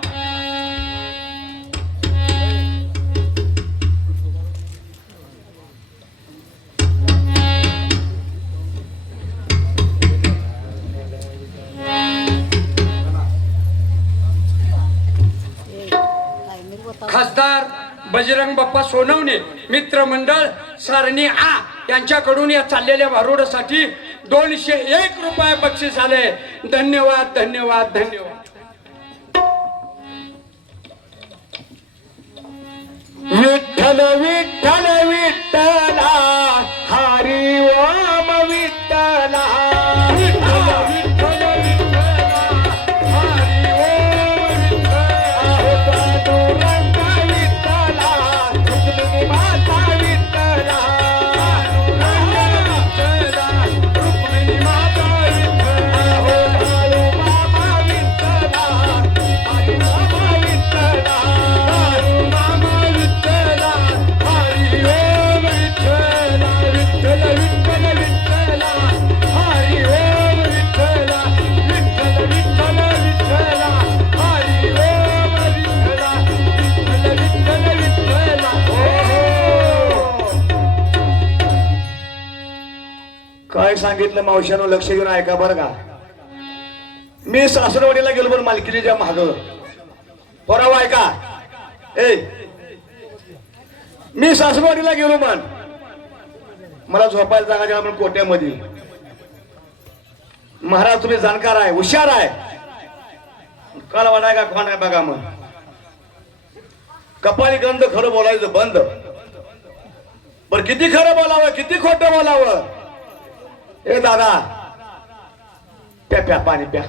खासदार बजरंग बाप्पा सोनवणे मित्रमंडळ सारणी आ यांच्याकडून या चाललेल्या भारुडासाठी 201 रुपये बक्षीस आले. धन्यवाद धन्यवाद धन्यवाद. विठ्ठल विठ्ठल विठ्ठला हरी ओम विठ्ठला, विठ्ठल विठ्ठल विठ्ठला हरी ओम विठ्ठला. पांडुरंग विठ्ठला, कृष्ण माता विठ्ठला, सांगितलं मावशानं लक्ष देऊन ऐका बरं का. मी सासरवाडीला गेलो पण मालकीनीच्या माग पोराव ऐका. ए मी सासरवाडीला गेलो म्हण मला झोपायला जागा द्या म्हणून कोट्यामध्ये. महाराज तुम्ही जाणकार आहे हुशार आहे काल वाटाय का कोण आहे बघा मग कपाळी गंध खरं बोलायचं बंद. पण किती खरं बोलावं किती खोटं बोलावं. ए दादा प्या प्या पाणी प्या.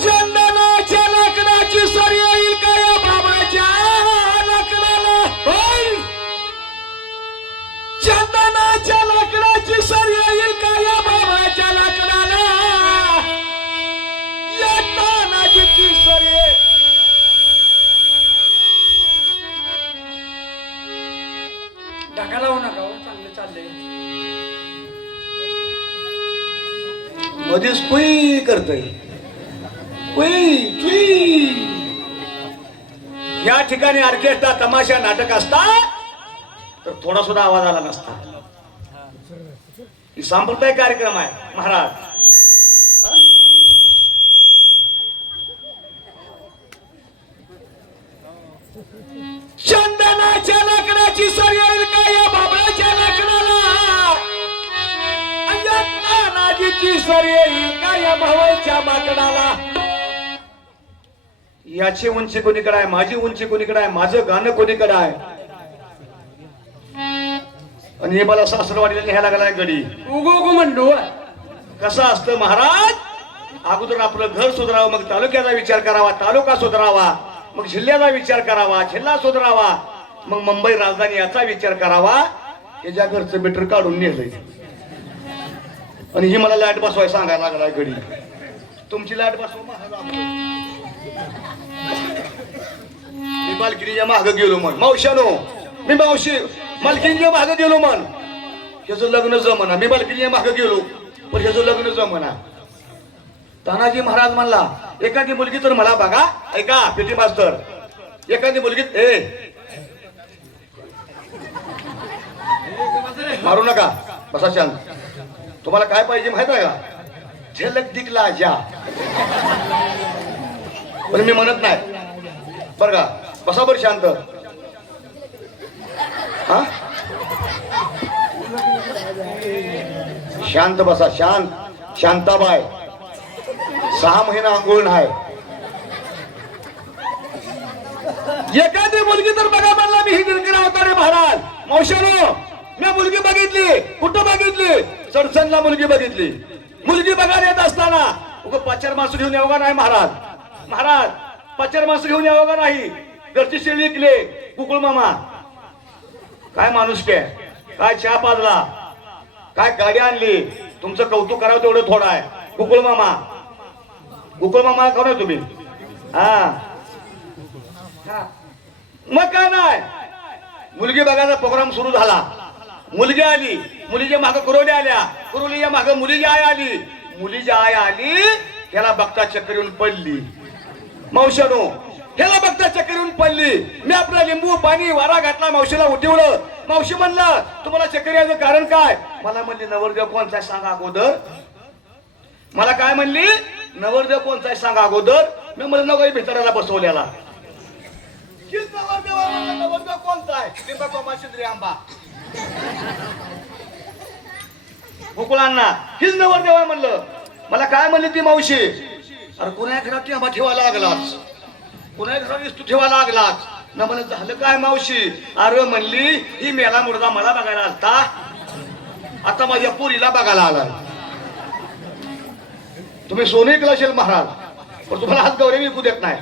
चंदनाच्या लाकडाची सर येईल का या बाबाच्या लाकडाला. चंदनाच्या लाकडाची सर येईल का या बाबाच्या लाकडाला. या तानाजीची सर येईल. ढगा लावू नका हो, चांगलं चाललंय. मध्येच कुई करतय या ठिकाणी ऑर्केस्ट्रा तमाशा नाटक असता तर थोडा सुद्धा आवाज आला नसता. ही सांप्रदायिक कार्यक्रम आहे महाराज. चंदनाच्या लाकडाची सर येईल का या बाबाच्या लाकडाला. तानाजीची सर येईल का या भावाच्या माकडाला. याची उंची कोणीकडे आहे माझी उंची कोणीकडे आहे माझं गाणं कोणीकडे आहे. आणि हे मला सासरवाडीला लिहायला लागलाय गडी. उगो उगो म्हणलो. कसं असतं महाराज अगोदर आपलं घर सुधारावं मग तालुक्याचा विचार करावा तालुका सुधारावा मग जिल्ह्याचा विचार करावा जिल्हा सुधारावा मग मुंबई राजधानी याचा विचार करावा. याच्या घरचं मीटर काढून नेलंय आणि ही मला लाईट बसवाय सांगायला लागलाय गडी. तुमची लाईट बसवा महाराज. मी मालकिनीच्या माग गेलो म्हण मावशानो मी मावशी मालकिनीच्या माग गेलो म्हण ह्याचं लग्न जमना. मी मालकिनीच्या माग गेलो पण ह्याचं लग्न जमना. तानाजी महाराज म्हणला एखादी मुलगी तर मला बघा. ऐका पेटी मास्तर एखादी मुलगी मारू नका बसा शांत. तुम्हाला काय पाहिजे माहित आहे का झलक दिखला जा. पण मी म्हणत नाही बर का. बसा बर शांत. हा शांत बसा शांत. शांताबाई 6 महिना आंघोळ नाही. एखादी मुलगी तर बघा म्हणला मी ही दिलगिरी अवतारे महाराज. मावशानो मी मुलगी बघितली. कुठं बघितली सडसणला मुलगी बघितली. मुलगी बघायला येत असताना उगा पाचार माणसं घेऊन यावं का नाही महाराज. महाराज पाचार माणसं घेऊन यावं का नाही. घरची शेळी विकले कुकुळ मामा काय माणूस काय चहा पाजला काय गाडी आणली. तुमचं कौतुक करावं तेवढं थोडं आहे. कुकुळ मामा कोण आहे तुम्ही. हा मग काय नाही मुलगी बघायचा प्रोग्राम सुरू झाला. मुलगी आली मुलीच्या माग कुरवली आल्या कुरवलीच्या माग मुलीची आई आली. मुलीची आई आली त्याला बघता चक्कर येऊन पडली. मावशानो ह्याला बघता चक्कर येऊन पडली. मी आपला लिंबू पाणी वारा घातला मावशीला उठवलं. मावशी म्हणलं तुम्हाला चक्कर यायचं कारण काय. मला म्हणली नवरदेव कोणता सांगा अगोदर. मला काय म्हणली नवरदेव कोणता सांगा अगोदर. मी म्हणलं नको भितराला बसवल्याला. नवरदेव कोणता आहे लिंबा शिंद्री आंबा गोकुळांना हीच नवरदेव आहे म्हणलं. मला काय म्हणली ती मावशी अरे कोणा घरात आंबा ठेवा लागलाच कोणा घरात तू ठेवा लागलाच. न म्हणलं झालं काय मावशी. अरे म्हणली ही मेला मुर्दा मला बघायला आलता आता माझ्या पोरीला बघायला आला. तुम्ही सोने ऐकलं असेल महाराज पण तुम्हाला हात गौरव विकू देत नाही.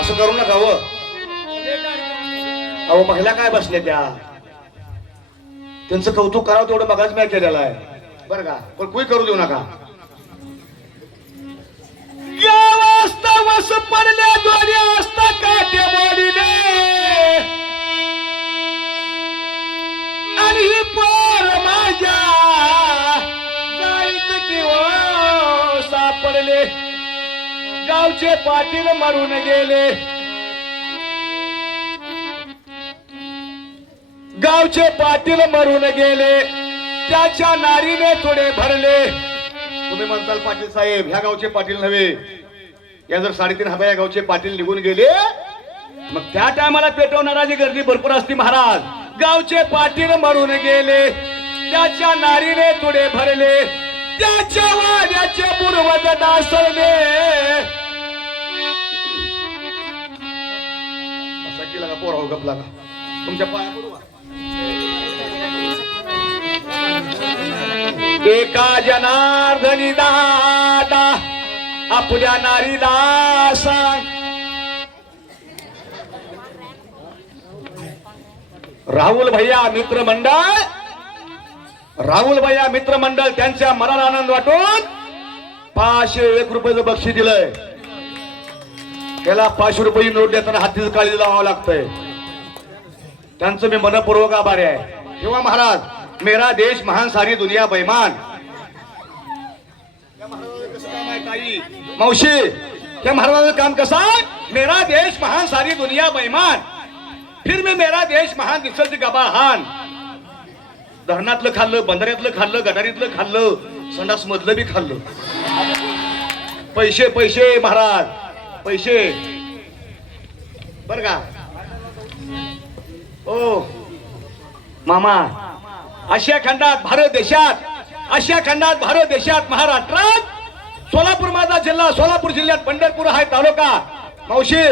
असं करू नका व. अहो महिला काय बसल्या त्या त्यांचं कौतुक करावं तेवढं मगाच मी केलेलं आहे बरं का. पण कुई करू देऊ नका. वस पडले दोन्ही असता काटे मोडीने आणि ही पोर माझ्या जाईत किंवा सापडले गावचे पाटील मरून गेले गावचे पाटील मरून गेले त्याच्या नारीने थोडे भरले. तुम्ही म्हणताल पाटील साहेब ह्या गावचे पाटील नव्हे या जर 3.5 हजार या गावचे पाटील निघून गेले मग त्या टायमाला पेटवणाराची गर्दी भरपूर असती महाराज. गावचे पाटील मरून गेले त्याच्या नारीने थोडे भरले त्याच्या वाड्याचे पूर्वज डासळले. असा केला का पोरा हो गपला का तुमच्या पाया पडू एका जनार्दनी दादा आपल्या नारीला सांग. राहुल भैया मित्रमंडळ त्यांच्या मनाला आनंद वाटून 501 रुपयाचं बक्षीस दिलंय. त्याला 500 रुपये नोट देताना हातीच काळजी लावावं लागतंय. त्यांचं मी मनपूर्वक आभारी आहे. तेव्हा महाराज मेरा देश महान सारी दुनिया बेईमान. मावशी त्या महाराजांचं काम कसं आहे मेरा देश महान सारी दुनिया बेईमान फिर मी मेरा देश महान दिसल गबाहान. धरणातलं खाल्लं बंधाऱ्यातलं खाल्लं गटारीतलं खाल्लं संडास मधलं बी खाल्लं. पैसे पैसे महाराज पैसे बर का. ओ मामा आशिया खंडात भारत देशात महाराष्ट्रात सोलापूर माझा जिल्हा सोलापूर जिल्ह्यात पंढरपूर हा तालुका. मावशी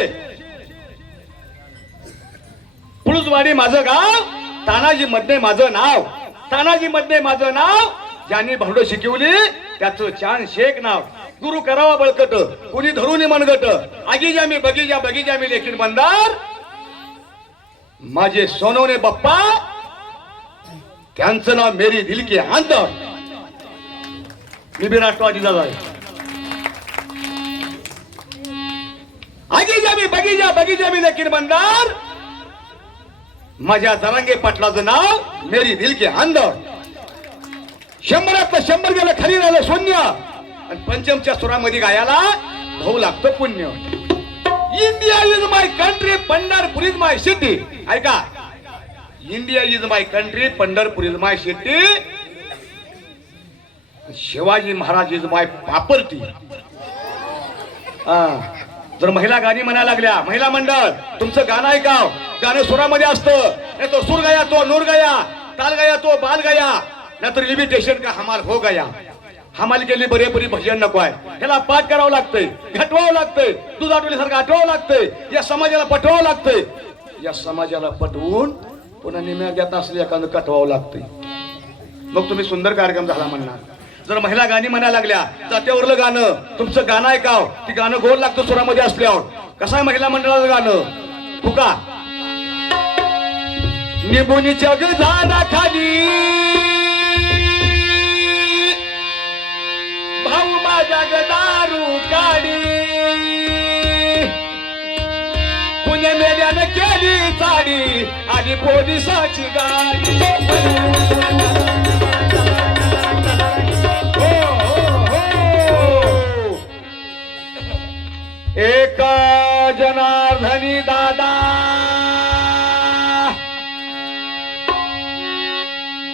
पुळजवाडी माझं गाव तानाजी मधने माझं नाव ज्यांनी भावडं शिकवली त्याचं चांद शेख नाव. गुरु करावा बळकट कुणी धरून मनगट आगीजा मी बगीजा मी लेखीन बंदार. माझे सोनवणे बाप्पा त्यांचं नाव मेरी दिल की आंदर. मी बी राष्ट्रवादीचा आहे. आगीजा मी बगीजा मी लेखीन बंदार. माझ्या जरांगे पाटलाचं नाव मेरी दिल के अंदर. 100 गेलं खाली राहिलं शून्य आणि पंचमच्या सुरामध्ये गायाला भाऊ लागतं पुण्य. India is my country Pandharpur is my city. ऐका India is my country Pandharpur is my city. Shivaji Maharaj is my property. जर महिला गाणी म्हणायला लागल्या महिला मंडळ तुमचं गाणं ऐकाव. गाणं सुरामध्ये असतं नाही तो सूर गया तो नूर गया ताल गया तो बाल गया नाहीतर लिमिटेशन का हमाल हो गया. हमाल केली बरेबरी भजन नको आहे. ह्याला पाठ करावं लागतंय घटवावं लागतंय दूध आठवल्यासारखं आठवावं लागतंय. या समाजाला पटवावं लागतंय. या समाजाला पटवून पुन्हा निम्यात असले एखादं कटवावं लागतंय. मग तुम्ही सुंदर कार्यक्रम झाला म्हणणार. जर महिला गाणी म्हणायला लागल्या जात्यावरलं गाणं तुमचं गाणं ऐकाव. ती गाणं गोल लागतं सुरामध्ये असल्यावर. कसं आहे महिला मंडळाचं गाणं फुका निबुनीच्या झाडाखाली भाऊ माझ्या दारू काढी पुणे मेल्यानं केली चाडी आणि पोलिसाची गाडी. एक जनार्दनी दादा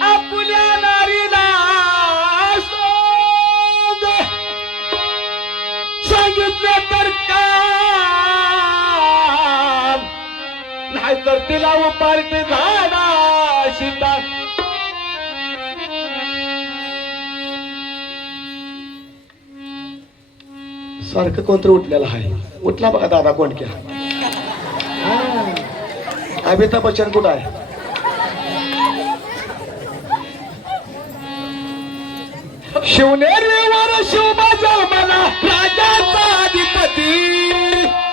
आपल्या नारीला सांगितलं तर का नाहीतर तिला उपार्ट झाडा शिता. सारखं कोणतरी उठलेलं आहे. उठला बघा दादा कोण क्या अमिताभ बच्चन कुठं आहे. शिवनेरीवर शिवबाजा मला राजांचा अधिपती.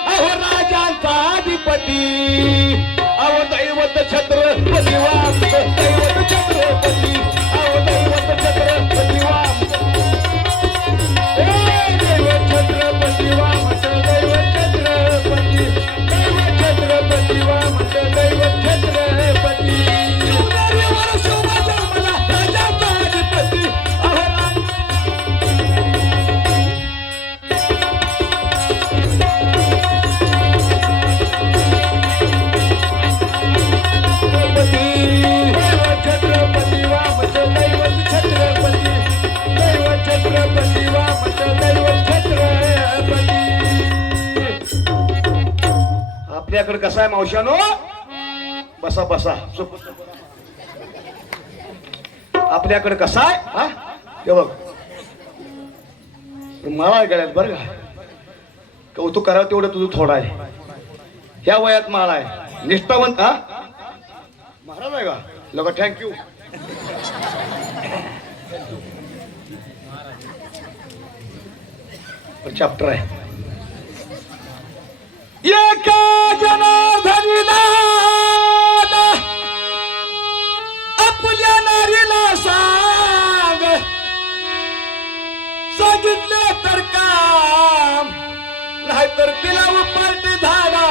अहो राजांचा अधिपती अहो दैवत छत्रपती वाम दैवत छत्रपती अहो दैवत छत्रपती वाम दैवत छत्रपती वाम दैवत आपल्याकडे कसा आहे मावशानो? बसा बसा चुप. आपल्याकडे कसा आहे हा ते बघ. माळा आहे गळ्यात बरं का. कौतुक करावं तेवढं तुझं थोडं आहे. ह्या वयात माळा आहे. निष्ठावंत हा महाराज आहे का लोक. थँक्यू. चॅप्टर आहे. एका जनार्दनी दादा आपल्या नारीला सांग, सांगितले तर काम नाहीतर तिला उपाट झाला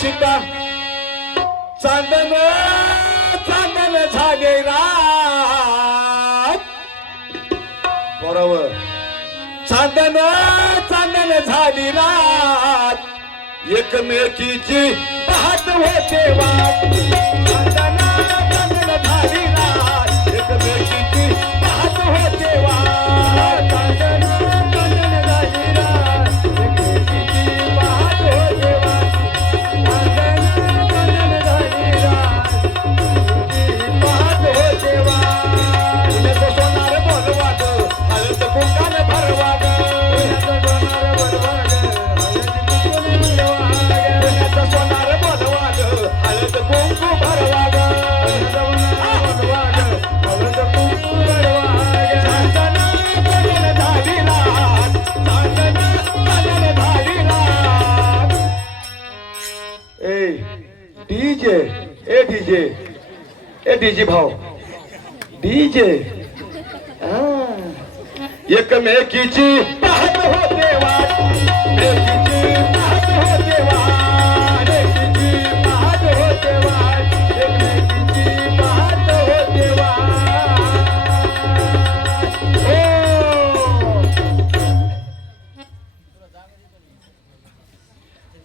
सीता. चांदन चांदन झाले रात बरोबर. चांदन चांदन झाली रात एकमेकीची पाहत होते वाट. चांदन चांदन झाली रात एकमेकीची पाहत होते वाट. चांदन चांदन झाली रात एकमेकीची पाहत होते वाट. चांदन चांदन झाली रात पाहत होते वाट. पुण्याचं सोनार बोलवाग हळद कुंकान भरवाग. सोनार बोलवाग हळद कुंकू भरवाग. हळद कुंकू भरवाग. चांदन चांदन झाली रात चांदन चांदन झाली रात. ए डीजे ए डीजे ए डीजे भाऊ डीजे एकमेकीची पाहत होते वाट. एकीची पाहत होते वाट. एकीची पाहत होते वाट. एकमेकीची पाहत होते वाट.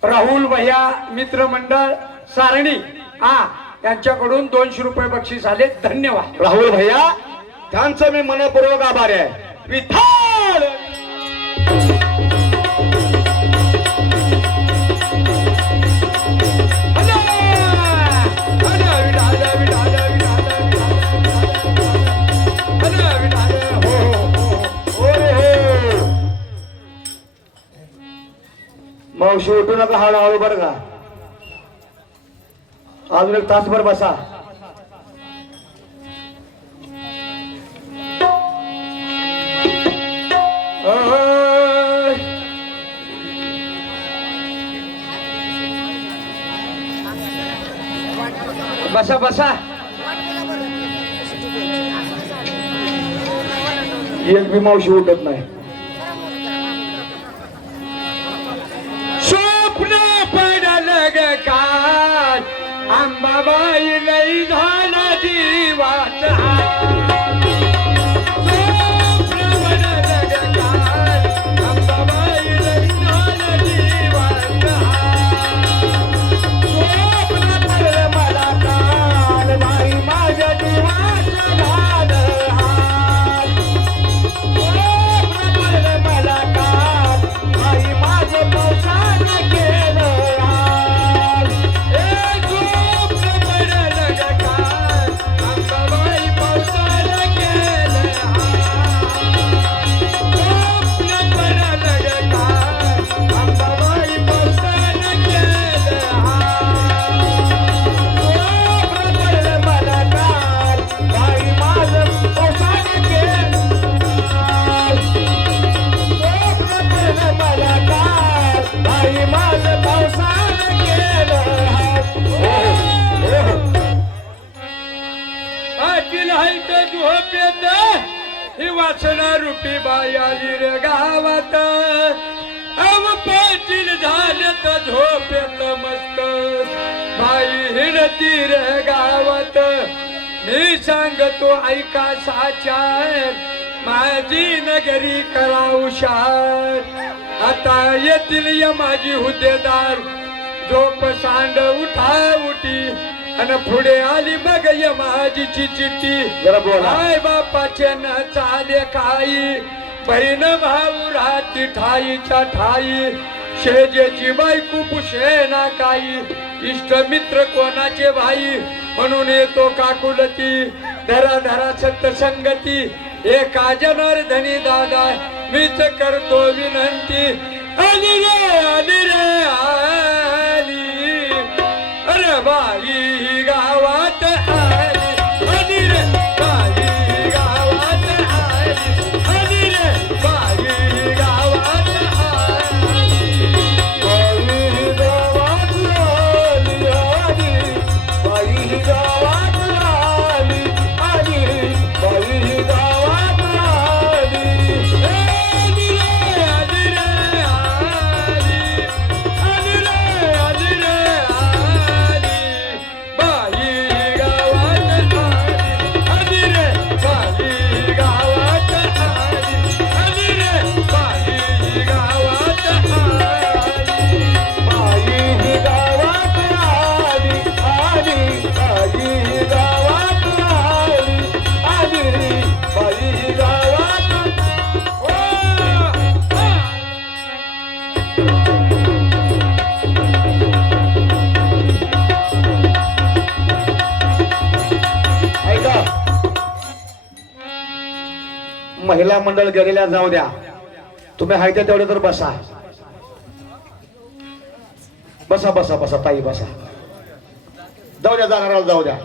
राहुल भैया मित्रमंडळ सारणी यांच्याकडून 200 रुपये बक्षीस आले. धन्यवाद. राहुल भैया त्यांचं मी मनपूर्वक आभारी आहे. विठ्ठल मावशी उठू नका हळूहळू बरं का. अजून एक तासभर बसा. बसा बसा. एक बी मावशी उठत नाही. स्वप्न पडलं ग काल अंबाबाई लई झाला जीवात हात. स्वप्न पडलं ग काल अंबाबाई लई झाला जीवात हात. स्वप्न पडलं मला काल बाई माझ्या जीवात झालं हात. स्वप्न पडलं मला काल बाई माझं पावसानं गेलं हात. ए स्वप्न पडलं ग काल अंबाबाई पावसानं गेलं हात. स्वप्न पडलं ग काल अंबाबाई पावसानं गेलं हात. स्वप्न पडलं मला काल बाई माझं पावसानं गेलं हात. स्वप्न पडलं मला काल बाई माझं पावसानं गेलं हात. पाटील हायत झोपेत ही वाचना रुपी बाई आली रे गावात. अव पाटील झाले तर झोपेत मस्त बाई हिंडती रे गावात. मी सांगतो ऐका साचार माझी नगरी करा हुशार. आता येतील यमाजी हुद्देदार झोप सांड उठा उठी अन पुढे आली बघ यमाजीची चिठ्ठी. जरा बोला. आई बापाचे न चाले काही बहीण भाऊ राहती ठाईच्या ठाई. शेजेची बायको पुशे ना काही इष्टमित्र कोणाचे भाई म्हणून येतो काकुलती धरा धरा सत्त संगती एका जनार्दनी दादा मीच करतो विनंती आली रे आली अरे बाई गावात आली आली रे बाई गावात आली आली रे बाई गावात आली बाई गावात आली आली बाई गावात आली आली बाई गावात आली आली रे आली रे आली आली रे आली रे आली बाई गावात आली आली रे बाई गावात आली आली रे बाई गावात आली बाई गावात आली आली बाई गावात आली आली बाई गावात ऐका महिला मंडळ गेलेल्या जाऊ द्या तुम्ही हाय तेवढे तर बसा बसा बसा बसा ताई बसा जाऊ द्या जाणाऱ्याला जाऊ द्या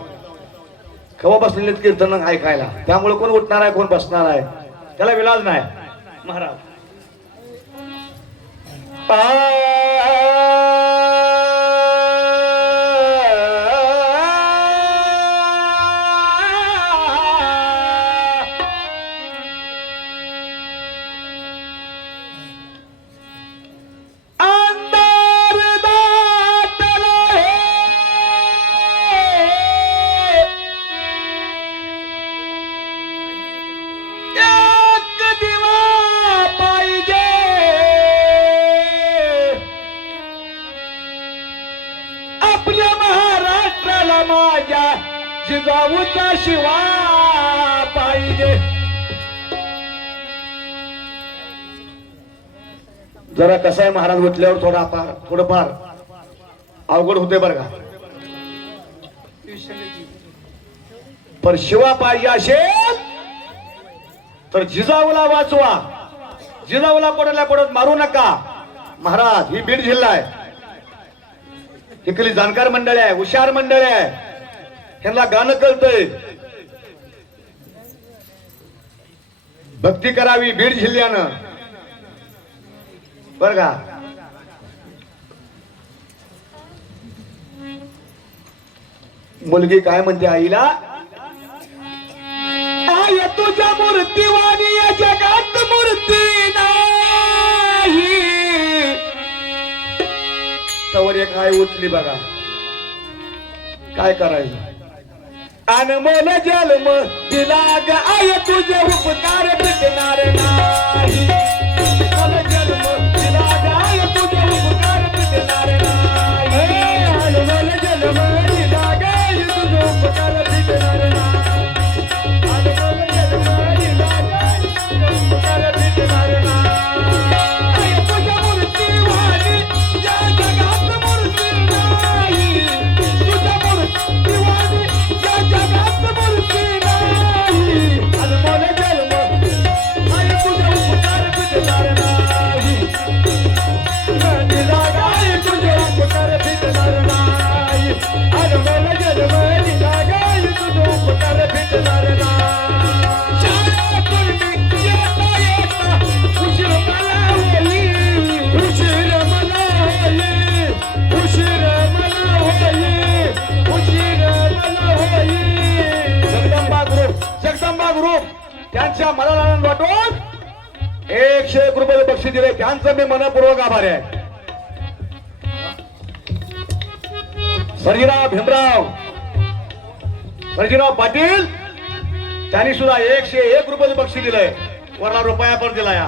केव्हा बसलेले कीर्तन ऐकायला त्यामुळे कोण उठणार आहे कोण बसणार आहे त्याला विलाज नाही महाराज आपल्या महाराष्ट्राला माझ्या जिजाऊचा शिवा पाहिजे जरा कसं आहे महाराज उठल्यावर थोडंफार अवघड होते बरं का पण शिवा पाहिजे असेल तर जिजाऊला वाचवा जिजाऊला कोणाला कोणत मारू नका महाराज ही बीड जिल्हा आहे इथली जाणकार मंडळी आहे हुशार मंडळी आहे ह्यांना गाणं कळतंय भक्ती करावी बीड जिल्ह्यानं बर का मुलगी काय म्हणते आईला आय तुझ्या मूर्तीवाणी या जगात मूर्ती नाही तवर एक आई उठली बघा काय करायचं अनमोल जन्म दिला ग आय तुझे उपकार भेटणार नाही अनमोल जन्म दिला ग आय तुझे उपकार भेटणार नाही अनमोल जन्म दिला ग आय तुझे उपकार भेटणार नाही अनमोल जन्म दिला ग आय तुझे उपकार भेटणार नाही आय तुझ्या मूर्तीवाणी या जगात मूर्ती नाही तुझ्या मूर्तीवाणी या जगात मूर्ती नाही अनमोल जन्म आय तुझे उपकार भेटणार नाही दिला ग आय तुझे उपकार भेटणार नाही अनमोल जन्म दिला ग आय तुझे उपकार भेटणार नाही शाळेतून मी येता येता उशीर मला होई उशीर मला होई उशीर मला होई उशीर मला होई जगदंबा ग्रुप त्यांच्या मनाला आनंद वाटून 101 रुपये बक्षीस दिले त्यांचं मी मनपूर्वक आभारी आहे सर्जीराव भीमराव सर्जीराव पाटील त्यांनी सुद्धा 101 रुपये बक्षीस दिलंय वरला रुपया पण दिला या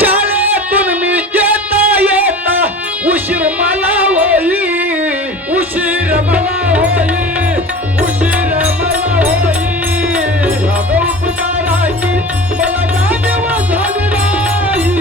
शाळेतून मी येता येता उशीर मला होई उशीर मला होई उशीर मला होई उपकाराची मला जाणीव झाली नाही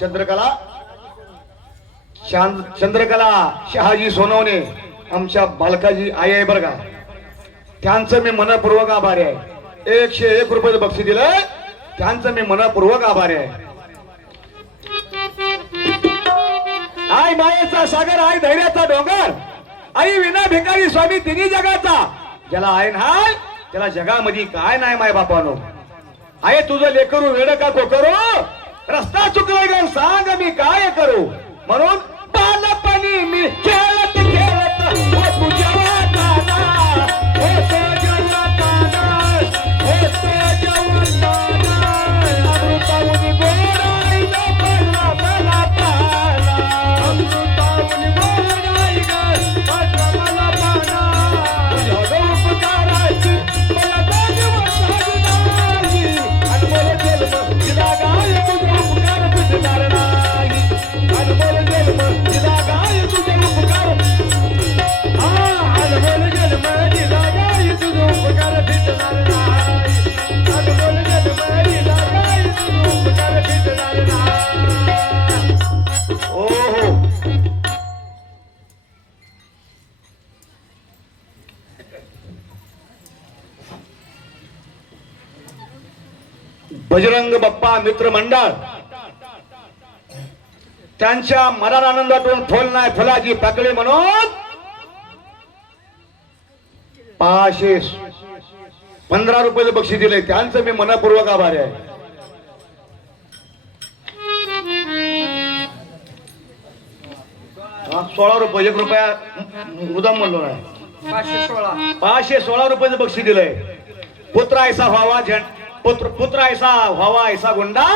चंद्रकला चंद्रकला शहाजी सोनवणे आमच्या बालकाजी आई आहे बरं का, त्यांचं मी मनपूर्वक आभारी आहे. 101 रुपये बक्षीस दिलं, त्यांचं मी मनपूर्वक आभारी आहे. आई मायेचा सागर, आई धैर्याचा डोंगर, आई विना भिकारी स्वामी तिन्ही जगाचा, ज्याला आहे हाय त्याला जगामध्ये काय नाही माय बापानो. आहे तुझं लेकरू वेड का को करू, रस्ता चुकलाय ग सांग मी काय करू. म्हणून बालपणी मी खेळत खेळत होतो जवानाना, होतो जवानाना, होतो जवानाना, अमृताहून गोडाई ग पडला मला पाना, अमृताहून गोडाई ग पडला मला पाना. तुझ्या उपकाराची मला दाद नाही, अनमोल जन्म दिला गाय तुझा उपकार फिटणार नाही, अनमोल जन्म दिला गाय तुझा उपकार, अनमोल जन्म दिला गाय तुझा उपकार फिटणार नाही, अनमोल जन्म दिला गाय तुझा उपकार फिटणार नाही. ओ हो बजरंग बाप्पा मित्र मंडळ त्यांच्या मनात आनंद वाटून फुल नाही फुलाची पाकळी म्हणून 515 रुपये बक्षीस दिले, त्यांचं मी मनपूर्वक आभारी आहे. हा, 16 रुपये 1 रुपया मुदाम म्हणलो नाही, 516 रुपये बक्षीस दिलंय. पुत्र ऐसा व्हावा पुत्र ऐसा व्हावा ऐसा गुंडा,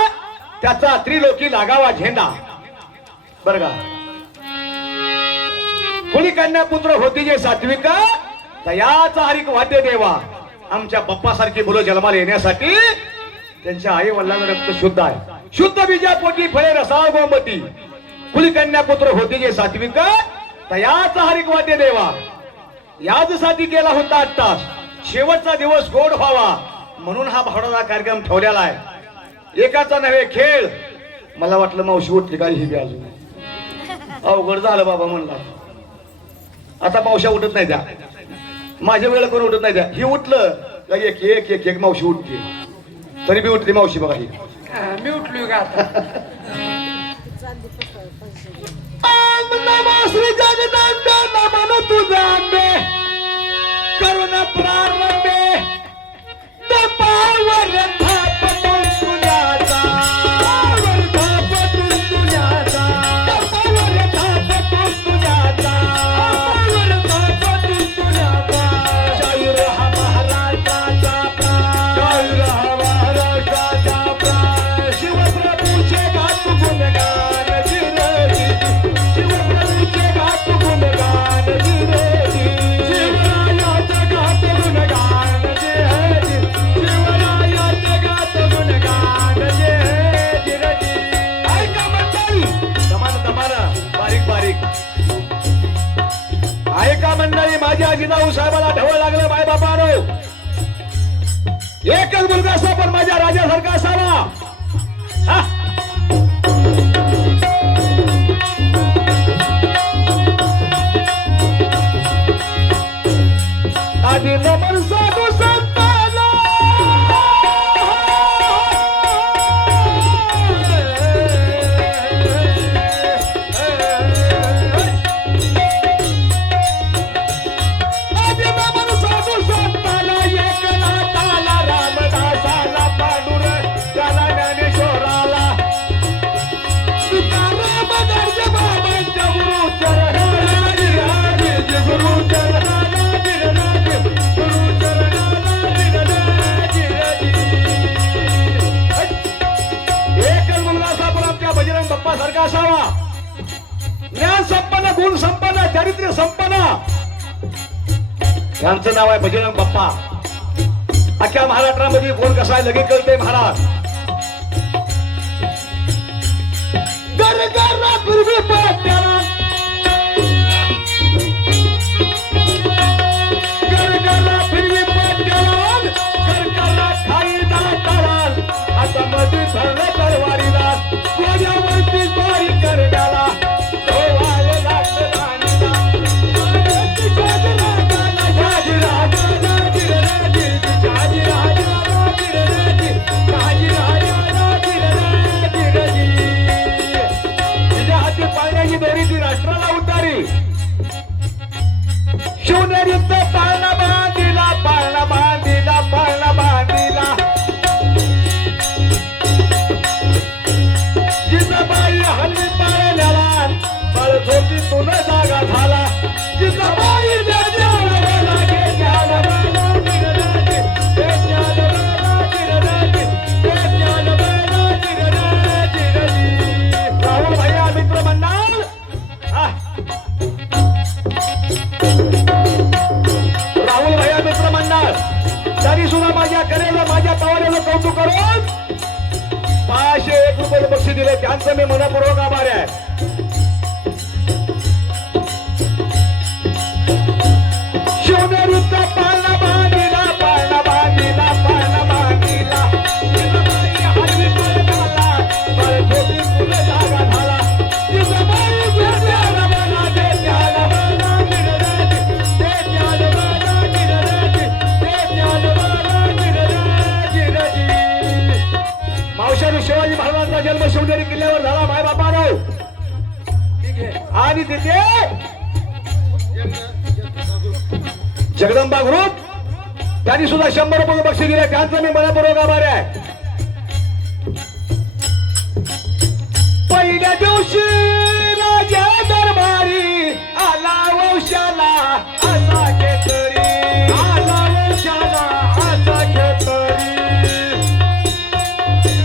त्याचा त्रिलोकी लागावा झेंडा. बर का, कुणी कन्या पुत्र होती जे सात्विक, तयाचा हरिक वाद्य देवा. आमच्या बाप्पासारखी मुलं जन्माला येण्यासाठी त्यांच्या आई वडिलांचं रक्त शुद्ध आहे. शुद्ध बीजापोटी फळे रसाळ गोमती. कुणी कन्या पुत्र होती जे सात्विक, तयाचा हरिक वाद्य देवा. याचसाठी गेला होता 8 तास, शेवटचा दिवस गोड व्हावा म्हणून हा भावडाचा कार्यक्रम ठेवलेला आहे. एकाचा नव्हे खेळ. मला वाटलं मावशी उठली काय ही बी अजून, अवघड झालं बाबा म्हणला. आता मावश्या उठत नाही, त्या माझ्या वेळेला कोण उठत नाही, त्या ही उठलं का एक एक एक एक मावशी उठते, तरी बी उठली मावशी बघा ही. मी उठलो का श्री जगदंबे नमन तुझे करुणा प्रारंभे पावर थापटून तुझ्याचा, पावर थापटून तुझ्याचा, पावर थापटून तुझ्याचा, पावर थापटून तुझ्याचा. शाहीर हा महाराष्ट्राचा प्राण, शाहीर हा महाराष्ट्राचा प्राण. शिवप्रभूचे गात गुणगान जिरजी, शिवप्रभूचे गात गुणगान जिरजी, शिवरायाचे गात गुणगान जिरजी, शिवरायाचे गात गुणगान जिरजी. ऐका मंडळी, दमान बारीक बारीक ऐका मंडळी, माझ्या आजीजाऊ साहेबाला ढवळ लागलं माय बापानो. एकच मुलगा असा पण माझ्या राजासारखा असावा. हा? आधी नमन साधू संतांना, आधी नमन साधू संतांना, एकनाथाला, रामदासाला, पांडुरंगाला, ज्ञानेश्वराला, तुकाराम गर्ज बाबांच्या गुरुचरणाला विराज, गुरुचरणाला विराज, गुरुचरणाला विराज. एकच मुलगा असा पण आमच्या बजरंग बाप्पा सारखा असावा. ज्ञान संपन्न, गुण संपन्न, चारित्र्य संपन्न. यांचं नाव आहे बजरंग बाप्पा. अख्ख्या महाराष्ट्रामध्ये कोण कसा आहे लगेच कळते महाराज. गरगरा पूर्वी पाट्याला, गरगरा पूर्वी पाट्याला, गरगरा खाई दाताला, आता मध्ये धरलं तरवारीला, गोड्यावरती शिवनेरीत पाळणा बांधिला पाळणा बांधिला पाळणा बांधिला जिजाबाई हल्ली पाळण्याला बाळत होती तुला जागा झाला जिजाबाई राहुल भैया मित्र मंडळ राहुल भैया मित्र मंडळ तरी सुद्धा माझ्या कलेला माझ्या पावण्याला कौतुक करून 501 रुपये बक्षीस दिले त्यांचं मी मनपूर्वक आभारी आहे. शिवनेरीत पाळणा बांधिला पाळणा बांधिला पाळणा बांधिला जिजाबाई हल्ली पाळण्याला बाळत होती तुला जागा झाला जिजाबाई देत्याला मला देत्याला मला निरराजी देत्याला मला निरराजी देत्याला मला निरराजी रजी. मावशाने शिवाजी महाराजांचा जन्म शिवनेरी किल्ल्यावर झाला माय बापानो आणि तिथे जगदंबा ग्रुप त्यांनी सुद्धा 100 रुपये बक्षीस दिले त्यांचं मी मनपूर्वक आभारी आहे. पहिल्या दिवशी राजा दरबारी आला वंशाला असा घेतरी आला वंशाला असा घेतरी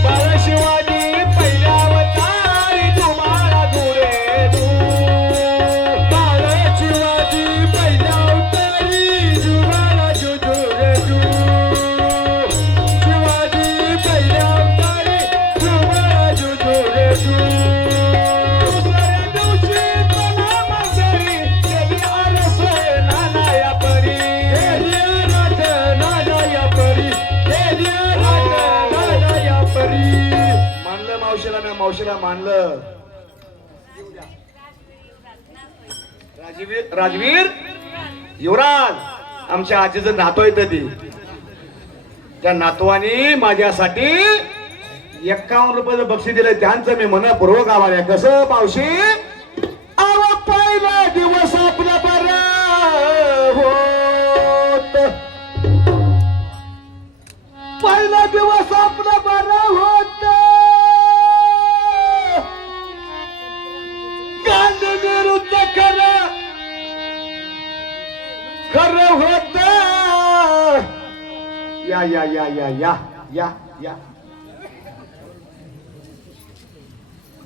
बाळ शिवाजी पहिल्या अवतारी तुम्हाला दुरे दू बाळ शिवाजी पहिल्या मावशीला मानलं. राजवीर युवराज आमच्या आजीचं नातू आहे ती त्या नातवानी माझ्यासाठी 51 रुपयाचं बक्षीस दिलं त्यांचं मी मनपूर्वक आभार आहे. कसं मावशी आवा पहिला दिवस आपला बरा होत पहिला दिवस आपला बरा होत खरं होत या या या या या या या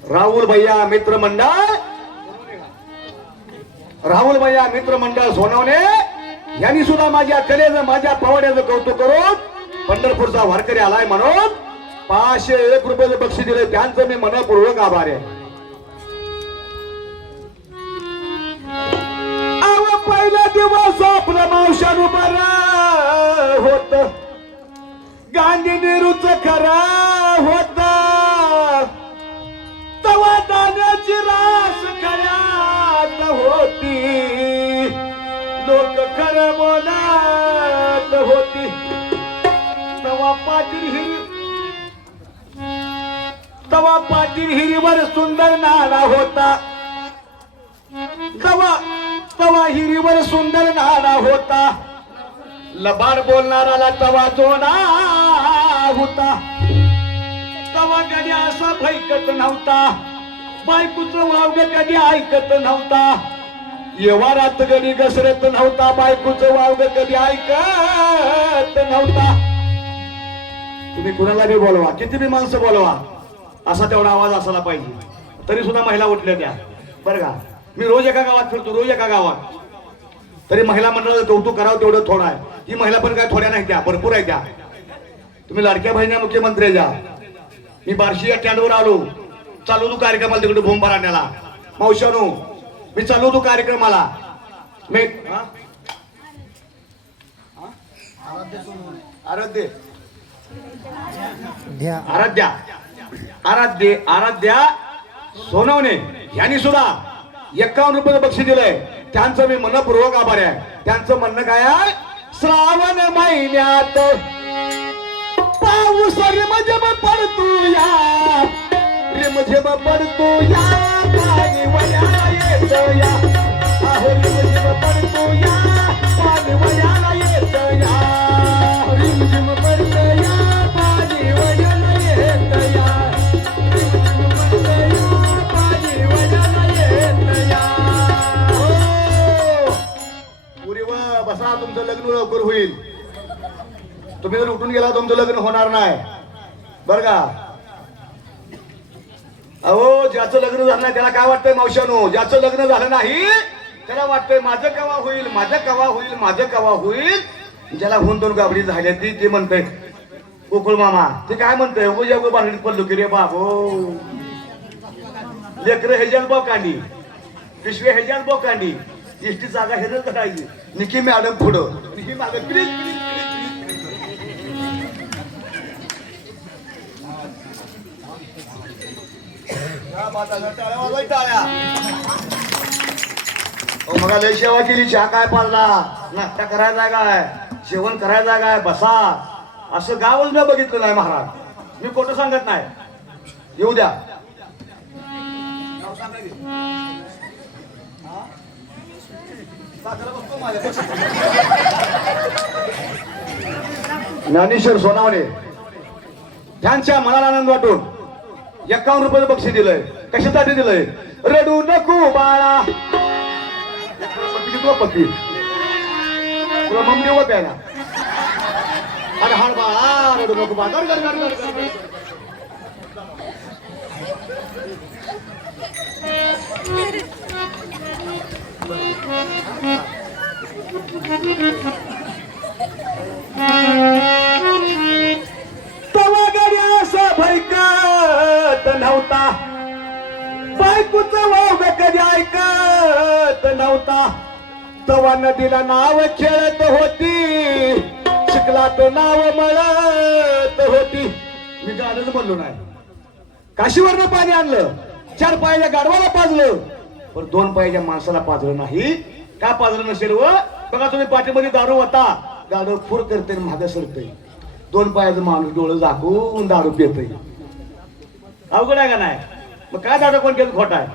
राहुल भैया मित्र मंडळ राहुल भैया मित्र मंडळ सोनवणे यांनी सुद्धा माझ्या कलेचं माझ्या पावड्याचं कौतुक करून पंढरपूरचा वारकरी आलाय म्हणून 501 रुपयाचं बक्षीस दिले त्यांचं मी मनपूर्वक आभार आहे. पहिला दिवस आपला मावशानु बरा होत गांधी नेहरूच खरा होता तवा दाण्याची रास खऱ्यात होती लोक खरं बोलत होती तवा पाटील हिरीवर सुंदर नाला होता तवा हिरीवर सुंदर नाला होता लबाड बोलणाराला तवा जोडा होता तवा कधी असा भैकत नव्हता बायकोचं वावग कधी ऐकत नव्हता येवारात कधी घसरत नव्हता बायकोचं वावग कधी ऐकत नव्हता. तुम्ही कुणाला बी बोलवा किती बी माणसं बोलवा असा तेवढा आवाज असायला पाहिजे तरी सुद्धा महिला उठल्या त्या बरं का. मी रोज एका गावात फिरतो रोज एका गावात तरी महिला मंडळाचं कौतुक करावं तेवढं थोडं आहे. ही महिला पण काय थोड्या नाही त्या भरपूर आहे त्या. तुम्ही लाडक्या बहिण्या मुख्यमंत्री द्या मी बार्शी या स्टँडवर आलो चालू तू कार्यक्रमाला तिकडे भूम आणण्याला मावशानू मी चालू तू कार्यक्रमाला मी आराध्या आराध्य आराध्या सोनवणे यांनी सुद्धा 51 रुपये बक्षीस दिलंय त्यांचं मी मनपूर्वक आभार आहे. त्यांचं म्हणणं काय आहे श्रावण महिन्यात पाऊस रिमझिम पडतो या रिमझिम पडतो या पाणी वया येतो या तुमचं लग्न लवकर होईल. तुम्ही जर उठून गेला तुमचं लग्न होणार नाही बर का. अहो ज्याचं लग्न झालं नाही त्याला काय वाटतंय मावशानो, ज्याचं लग्न झालं नाही त्याला वाटतंय माझं कवा होईल, माझं कवा होईल, माझं कवा होईल. ज्याला होऊन दोन गाबडी झाल्या ते म्हणतंय गोकुळ मामा, ते काय म्हणतंय उगो बांधणीत पडलो की रे बाबो. लेकर ह्याच्यात बोकांडी, पिशवे ह्याच्यात बोकांडी, इष्टी जागा हेच करायची. निकी मॅडम पुढं, निकी मॅडम प्लीज टाळ्या. मला लय सेवा केली, चहा काय पाजला, नाश्ता करायचा काय, जेवण करायचा काय, बसा. असं गावच मी बघितलं नाही महाराज. मी खोटं सांगत नाही. येऊ द्या. ज्ञानेश्वर सोनावणे त्यांच्या मनाला आनंद वाटून 51 रुपये बक्षीस दिलंय. कशासाठी दिलंय? रडू नको बाळा, पत्ती तुला मम देऊ प्यायला. अरे हाड बाळा रडू नको बाळा. तवा गड्या असा भैकत नव्हता, बायकोचा वाव कधी ऐकत नव्हता. तवा नदीला नाव खेळत होती, चिखलात नाव मळत होती. मी गाणंच म्हणलो नाही. काशीवरनं पाणी आणलं, 4 पायाच्या गाढवाला पाजलं, पण 2 पायाच्या माणसाला पाजलं नाही. का पाजलं नसेल व? बघा तुम्ही पाठीमध्ये दारू होता, गाडव फुर करते मागे सरतय. 2 पायाचं माणूस डोळं झाकून दारू पितय. अवघड आहे का नाही? मग काय दारू कोण केलं खोटा आहे?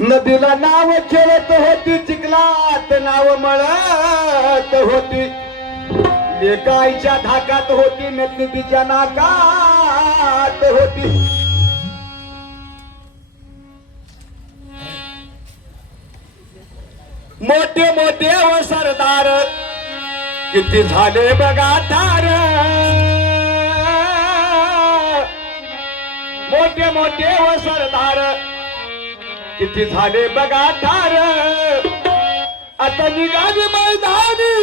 नदीला नाव खेळत होती, चिखलात नाव मळत होती. लेकाईच्या धाकात होती, नदीच्या नाकात होती. मोठे मोठे व सरदार किती झाले बघा ठार. मोठे मोठे व सरदार किती झाले बघा ठार. आता निघाली मैदानी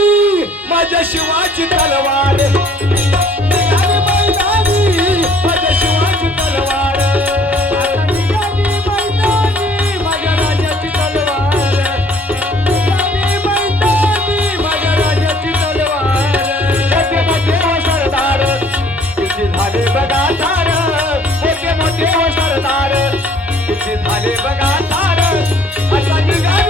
माझ्या शिवाची तलवार. निघाली मैदानी माझ्या शिवाची तलवार. निघाली मैदानी माझ्या राजाची तलवार. निघाली मैदानी माझ्या राजाची तलवार. मोठे मोठे व सरदार किती झाले बघा ठार. मोठे मोठे व सरदार किती झाले बघा ठार. आता निघाली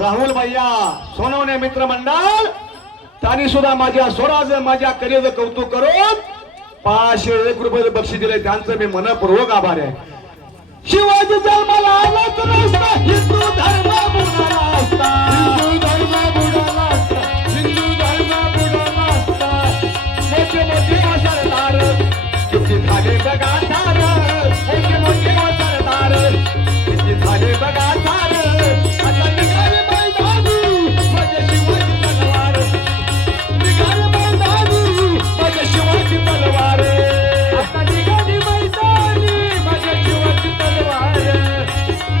राहुल भैया सोनवणे मित्र मंडळ त्यांनी सुद्धा माझ्या स्वराज माझ्या करिअरचं कौतुक करून 501 रुपये बक्षीस दिले. त्यांचं मी मनपूर्वक आभार आहे. शिवाजी जन्माला आलाच नसता, हिंदू धर्म बुडाला असता. हिंदू धर्म बुडाला असता. हिंदू धर्म बुडाला असता. मोठे मोठे सरदार किती झाले बघा ठार. मोठे मोठे सरदार किती झाले बघा ठार. आता निघाले मैदानी माझ्या शिवाजी तलवार. निघाले मैदानी माझ्या शिवाजी तलवार. आता निघाली मैदानी माझ्या शिवाजी तलवार.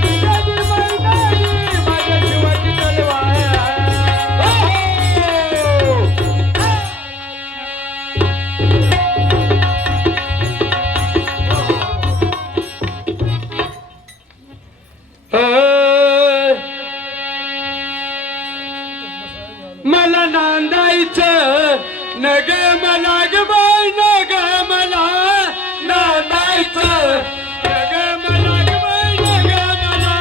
निघाली मैदानी माझ्या शिवाजी तलवार. मला नांदायचं नग मला ग बाई, नग मला नांदायचं नग मला ग बाई, नग मला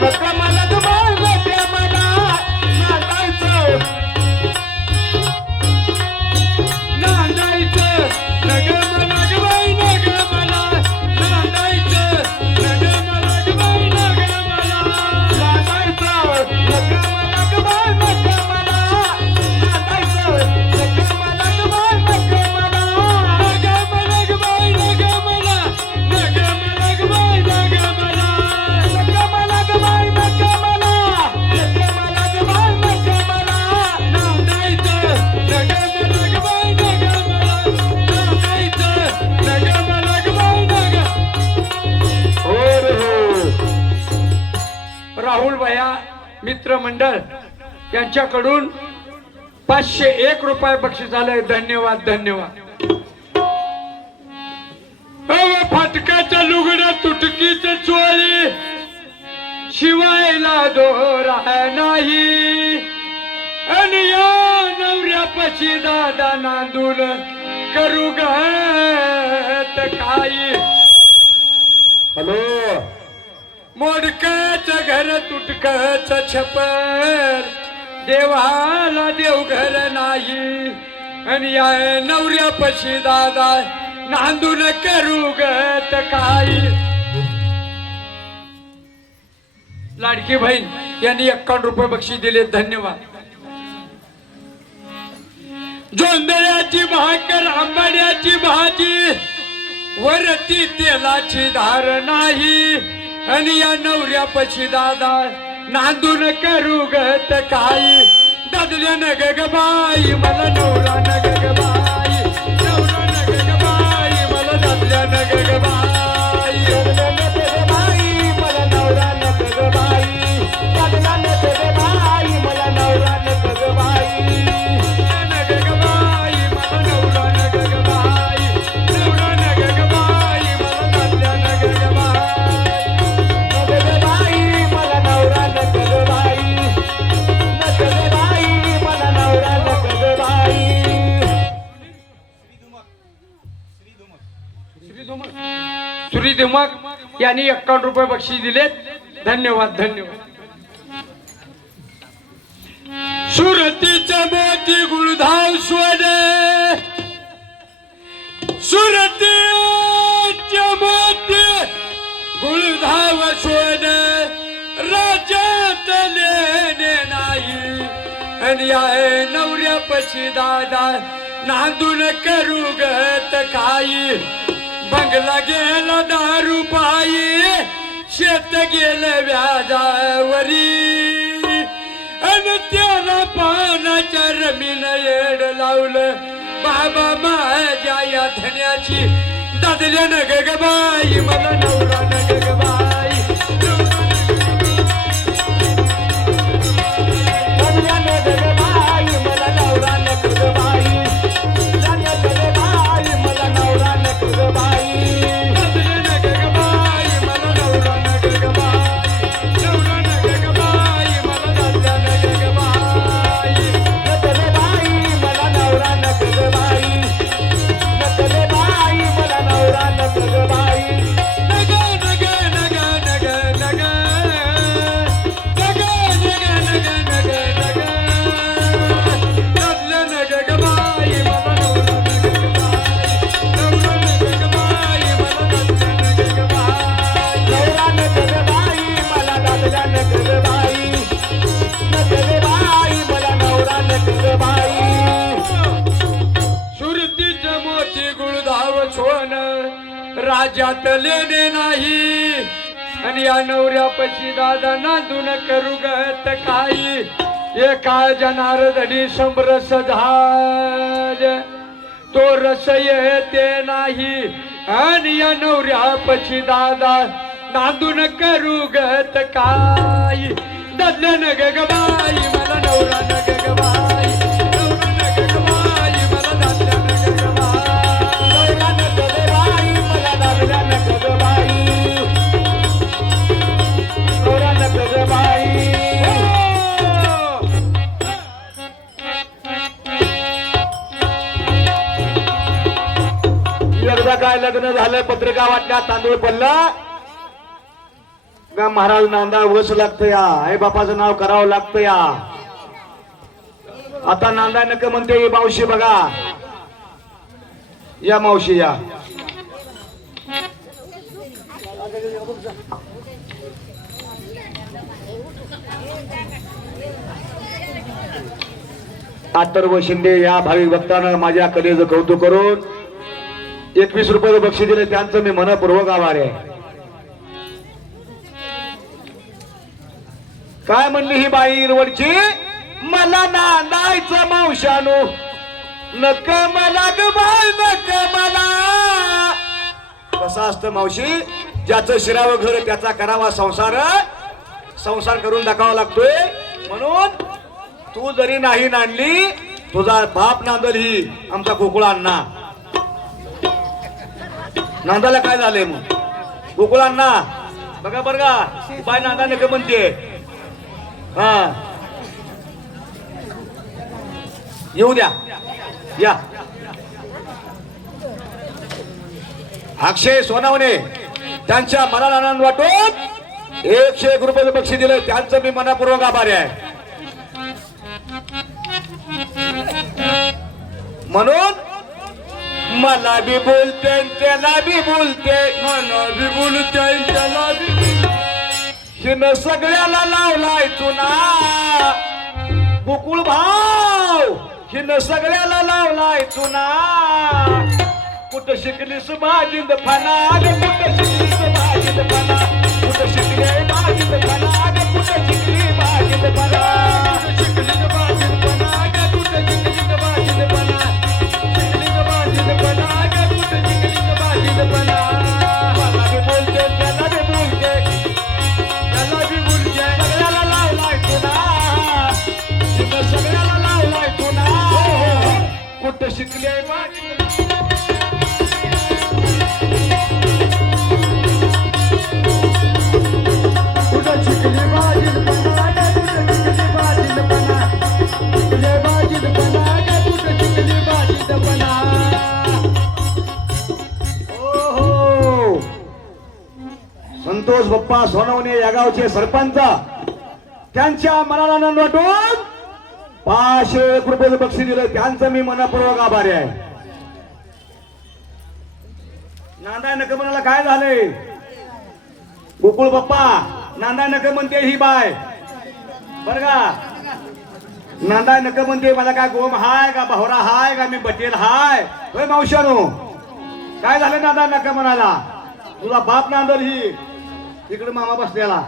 नग मला ग बाई, नग मला नांदायचं. मित्रमंडळ यांच्याकडून 501 रुपये बक्षीस झालंय. धन्यवाद धन्यवाद. फाटकाच्या लुगड्या तुटकीच चोळी शिवायला दोरा नाही आणि या नवऱ्यापाशी दादा नांदून करू गत काही. हॅलो, मोडकच घर तुटकच छपर देवाला देव घर नाही आणि या नवऱ्यापाशी दादा नांदून करू गत काही. लाडकी बहीण यांनी 51 रुपये बक्षीस दिले. धन्यवाद. जोंधळ्याची भाकर आंबाड्याची भाजी वरती तेलाची धार नाही आणि या नवऱ्यापाशी दादा नांदून करू गत काही. दादल्या न ग बाई मला नवरा न ग बाई नवरा न ग बाई मला दादल्या न ग बाई बाई मला नवरा न ग बाई दादल्या न ग बाई मला नवरा न ग बाई न ग बाई मला नवरा न ग बाई नवरा न ग बाई मला दादल्या न ग बाई मला नवरा न ग बाई सुरी धुमक यांनी 51 रुपये बक्षीस दिलेत. धन्यवाद धन्यवाद. सुरतीचा मोती गुळधाव सोने सुरतीच्या मोती गुळधाव सोने राज्यात लेणे नाही आणि या नवऱ्यापाशी दादा नांदून करू गत काही. बंगला गेला दारू पायी शेत गेलं व्याजावरी आणि त्याला पानाच्या रमीन येड लावलं बाबा माझ्या या धन्याची. दादल्या न ग बाई मला नवरा न ग बाई दादल्या न ग बाई मला नवरा न ग बाई दादल्या न ग बाई मला नवरा न ग बाई दादल्या न ग बाई मला नवरा न ग बाई नवरा न ग बाई मला दादल्या न ग बाई दादल्या बाई मला नवरा न ग बाई दादल्या बाई मला नवरा न ग बाई नग नग नग नग नग नग नग नग नग दादल्या न ग बाई मला नवरा न ग बाई नवरा न ग बाई मला दादल्या न ग बाई नवरा न ग बाई मला दादल्या न ग बाई नग बाई मला नवरा न ग बाई. सुरतीचं मोती गुळधाव सोनं राज्यात लेणे नाही आणि या नवऱ्यापाशी दादा नांदून करू गत काही. एका जनार्दनी समरस झाल तो रस येते नाही आणि या नवऱ्यापाशी दादा नांदून करू गत काही. दादल्या न ग बाई मला नवरा न ग बाई नवरा न ग बाई मला दादल्या न ग बाई नवरा न ग बाई मला दादल्या न ग बाई नवरा न ग बाई. एकदा काय लग्न झालं, पत्रिका वाटण्यात तांदूळ पडला का महाराज नांदा वस लागतं या, आई बापाचं नाव करावं लागतं या. आता नांदा नक म्हणते ही मावशी बघा, या मावशी या. अथर्व शिंदे या भाविक भक्तानं माझ्या कलेचं कौतुक करून 21 रुपये बक्षीस दिले, त्यांचं मी मनपूर्वक आभारी आहे. काय म्हणली ही बाई इरवडची, मला नांदायचं मावशानो नक मला ग बाई नक मला. कसं असतं मावशी, ज्याचं शिरावं घर त्याचा करावा संसार, संसार करून दाखवावा लागतोय. म्हणून तू जरी नाही नांदली तुझा बाप नांदल ही आमचा गोकुळ अण्णा. नांदाला काय झालंय मग गोकुळ अण्णा बघा बरं का बाय नांदा नका म्हणते. हा येऊ द्या या. अक्षय सोनावणे त्यांच्या मनाला आनंद वाटून 101 रुपये बक्षीस दिलं त्यांचं मी मनापूर्वक आभारी आहे. म्हणून मला बी बोलते त्याला बी बोलते मला बी बोलते त्याला बी हिनं सगळ्याला लावलाय चुना. गोकुळ भाव हिनं सगळ्याला लावलाय चुना. कुठं शिकलीस भाजीत फना ग कुठं शिकलीस भाजीत फना. कुठं शिकले भाजीत फना ग कुठं शिकली भाजीत फना. शिकलीस भाजीत फना ग कुठं शिकलीस भाजीत फना. शिकलीस भाजीत फना ग कुठं शिकलीस भाजीत फना. मला बी बोलते त्याला बी बोलते त्याला बी बोलते सगळ्याला लावलाय तुला. तिथं सगळ्याला लावलाय तुला. कुठं शिकले भाजीत संतोष बाप्पा सोनवणे या गावचे सरपंच त्यांच्या मनाला आनंद वाटून 501 रुपये बक्षीस दिलं त्यांचं मी मनापूर्वक आभारी आहे. नांदाय नका म्हणाला काय झालंय गोकुळ बाप्पा नांदाय नका म्हणते ही बाय बर का. नांदाय नका म्हणते मला काय गोम हाय का भावरा हाय का मी बटेल हाय. होय मावशानो काय झालं नांदाय नका म्हणाला. तुझा बाप नांदल ही इकडे मामा बसलेला.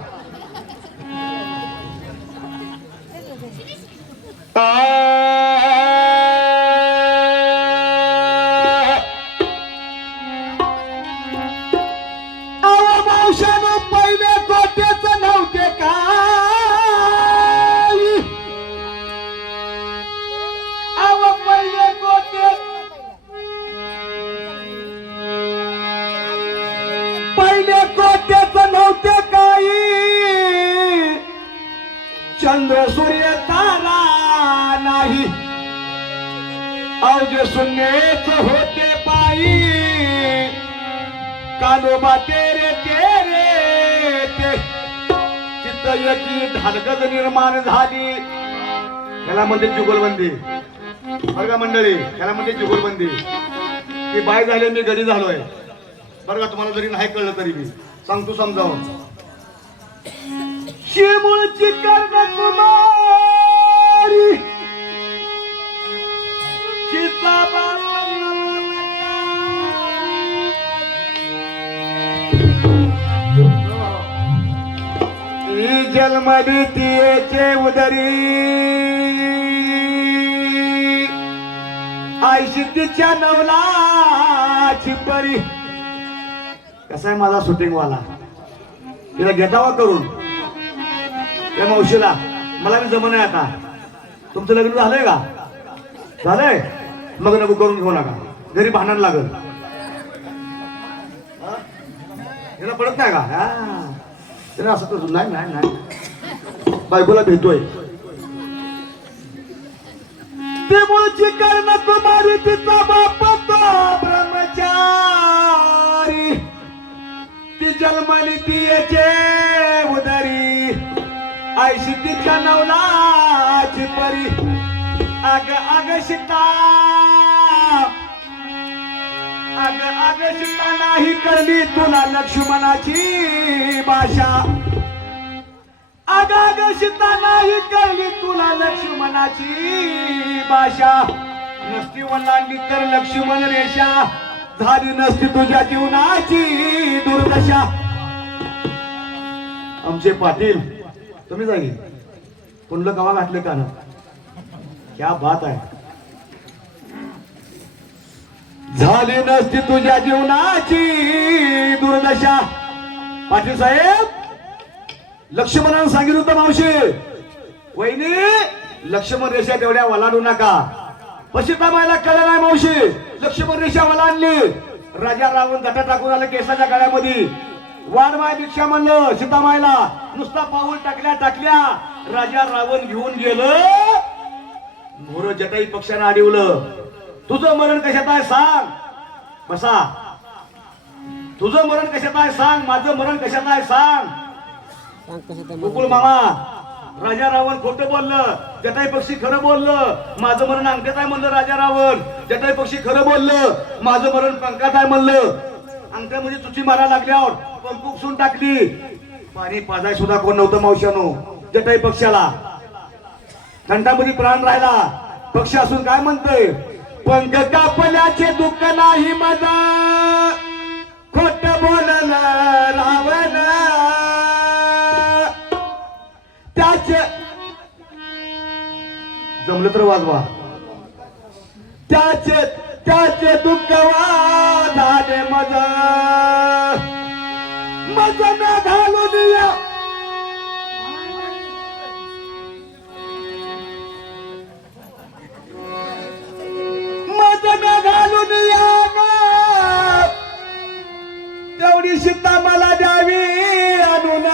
मावशानो पहिले कोटेच नव्हते काय. अव पहिले कोटे पहिले कोटेच नव्हते काही. चंद्र सूर्य तारा नाही अवघे शून्यच होते पायी. कानोबा तेरे तेरे ते चित्त याची धाडगत निर्माण झाली. त्याला म्हणते जुगलबंदी बरं का मंडळी. त्याला म्हणते जुगलबंदी. ती बाय झाली मी घरी झालोय बरं का. तुम्हाला जरी नाही कळलं तरी मी सांगतो समजावून. शिमूळची कन्याकुमारी जन्मली तिचे उदरी आयशी तिच्या नवलाची परी. कसा आहे माझा शूटिंग वाला तिला घेतावा करून त्या मावशीला. मला बी जमन आहे आता. तुमचं लग्न झालंय का झालंय मग नको करून घेऊ नका घरी भांडण लागल. हिला पडत नाही का तिला असं करतो. नाही नाही नाही बायकोला भेटतोय. ते मुळची कर्ण कुमारी तिचा बाप तो ब्रह्मचारी. ती जन्मली ती याचे उदरी आयशी तिच्या नवलाची परी. अग अग सीता अग अग सीता नाही कळली तुला लक्ष्मणाची भाषा. अग अग सीता नाही कळली तुला लक्ष्मणाची भाषा. नसती वलांडली तर लक्ष्मण रेषा झाली नसती तुझ्या जीवनाची दुर्दशा. आमचे पाटील तुम्ही जागी कुंडलं कवा घातले का ना. क्या बात आहे. झाली नसती तुझ्या जीवनाची दुर्दशा. पाटील साहेब लक्ष्मणानं सांगितलं होतं मावशी, वहिनी लक्ष्मण रेषा तेवढ्या वलाडू नका. पशितामायला कळलं नाही मावशी, लक्ष्मण रेषा वलांडली. राजा रावण जटा टाकून आला केसाच्या गळ्यामध्ये. वाढमाय भिक्षा म्हणलं सीतामायला, नुसता पाऊल टाकल्या राजा रावण घेऊन गेलं. मोर जटाई पक्षानं अडवलं. तुझं मरण कशात आहे सांग. बसा. तुझं मरण कशात आहे सांग, माझं मरण कशात आहे सांग. गोकुळ मामा, राजा रावण खोटं बोललं, जटाई पक्षी खरं बोललं. माझं मरण अंगठ्यात आहे म्हणलं राजा रावण. जटाई पक्षी खरं बोललं, माझं मरण पंखात आहे म्हणलं. अंगठ्यामध्ये चुची मारा लागल्यावर पंख उपसून टाकली. पाणी पाजाय सुद्धा कोण नव्हतं मावशानो जटाई पक्षाला. थंडामध्ये प्राण राहिला. पक्षी असून काय म्हणतोय, पंख कापल्याचे दुःख नाही माझा, खोट बोललं रावण. त्याचे जमलं तर वाजवा. त्याचे दुःख वाढाले मज न घालू दिया. मज न घालू दिया तेवढी सीता मला द्यावी आणून.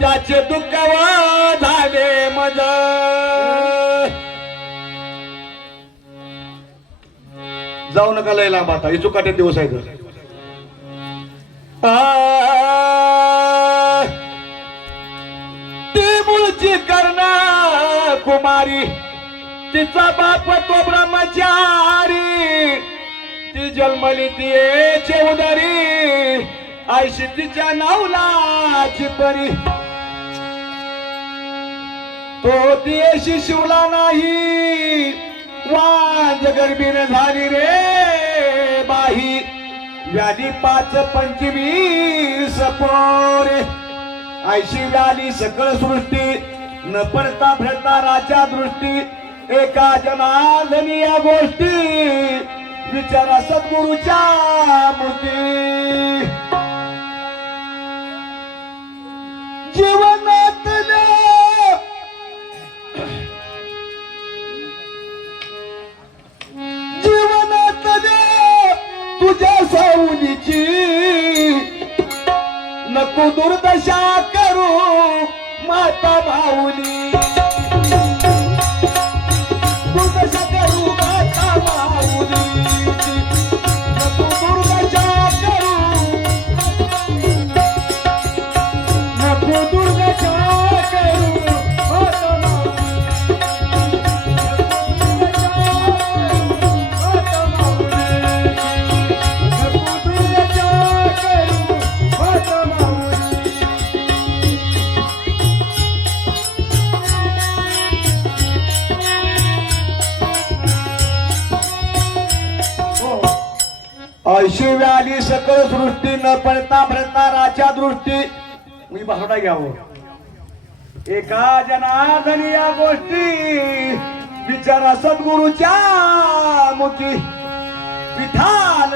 त्याचे दुःख झाले मज. जाऊ नका लय लांब, आता हे चुकाटे दिवस आहेत. ती मुळची कर्ण कुमारी, तिचा बाप तो ब्रह्मचारी. ती जन्मली ती चौधरी, आयशी तिच्या नावलाची परी. तो ती शिवला नाही, वाज गर्भीने झाली रे बाही. व्याधी 5-25 पोरे, आयशी व्याली सकळ सृष्टी. न पडता फिरता राजा दृष्टी, एका जनार्दनी या गोष्टी. विचारा सद्गुरूच्या मूर्ती. जीवनातले तुझ्या सावलीची नको दुर्दशा करू माता भाऊली. दुर्दशा करू माता भाऊली, नको दुर्दशा करू, नको दुर्दशा करू माता भाऊली. ऐशी व्याली सकळ सृष्टी, न पडता भरता राजा दृष्टी. मी बाहुडा घ्यावं. एका जनार्दनी या गोष्टी. विचारा सद्गुरूच्या मुठी. विठाल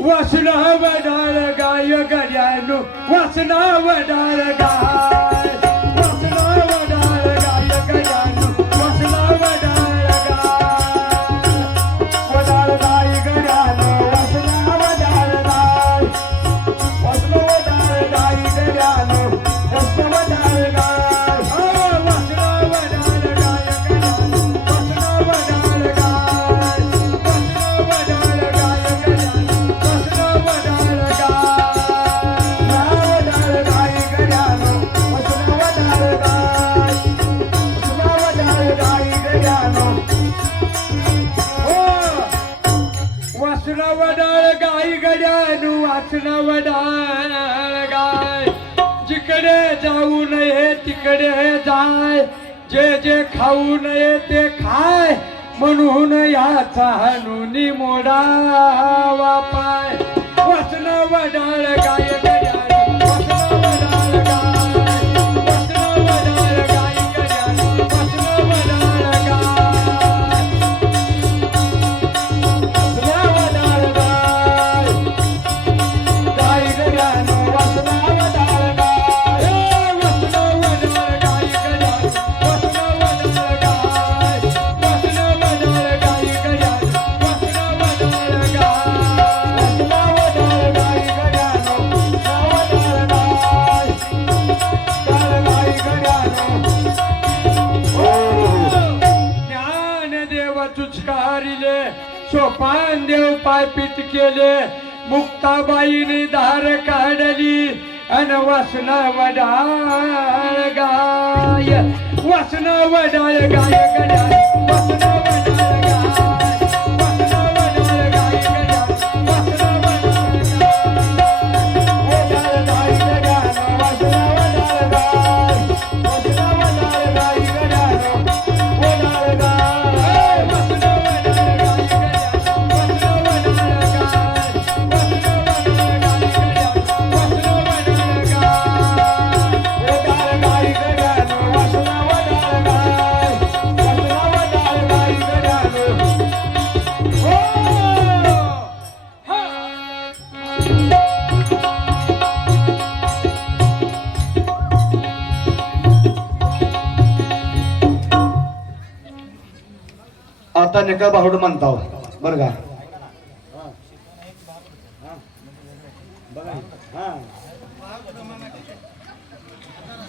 वासना वडाळ गाय गड्यानो, वासना वडाळ गाय. वासना वडाळ गाय गड्यानो, वासना वडाळ गाय. वडाळ गाय गड्यानो, वासना वडाळ गाय. वासना वडाळ गाय गड्यानो, वासना वडाळ गाय. वासना वडाळ गाय गड्यानो, वासना वडाळ गाय. वासना वडाळ गाय गड्यानो, वासना वडाळ गाय. वडाळ गाय गड्यानो, वासना वडाळ गाय. वासना वडाळ गाय गड्यानो. वासना वडाळ गाय गड्यानो, वासना वडाळ गाय. जिकडे जाऊ नये तिकडे जाय, जे जे खाऊ नये ते खाय. म्हणून याचा हनुनी मोडावा पाय. वासना वडाळ गाय गड्यानो, वासना वडाळ गाय. वासना वडाळ गाय गड्यानो, वासना वडाळ गाय. वासना वडाळ हारिले सोपान देव पायपीट केले मुक्ताबाईने धार काढली अन वासन वडाळ गाय वासन वडाळ गाय गड्या वासन वडाळ गाय वासन वडाळ गाय गड्या वासन वडाळ गाय गड्या वासन वडाळ गाय वासन वडाळ गाय गड्या वडाळ गाय वासन वडाळ गाय गड्या वासन वडाळ गाय आता निका बाहुड म्हणता बरं का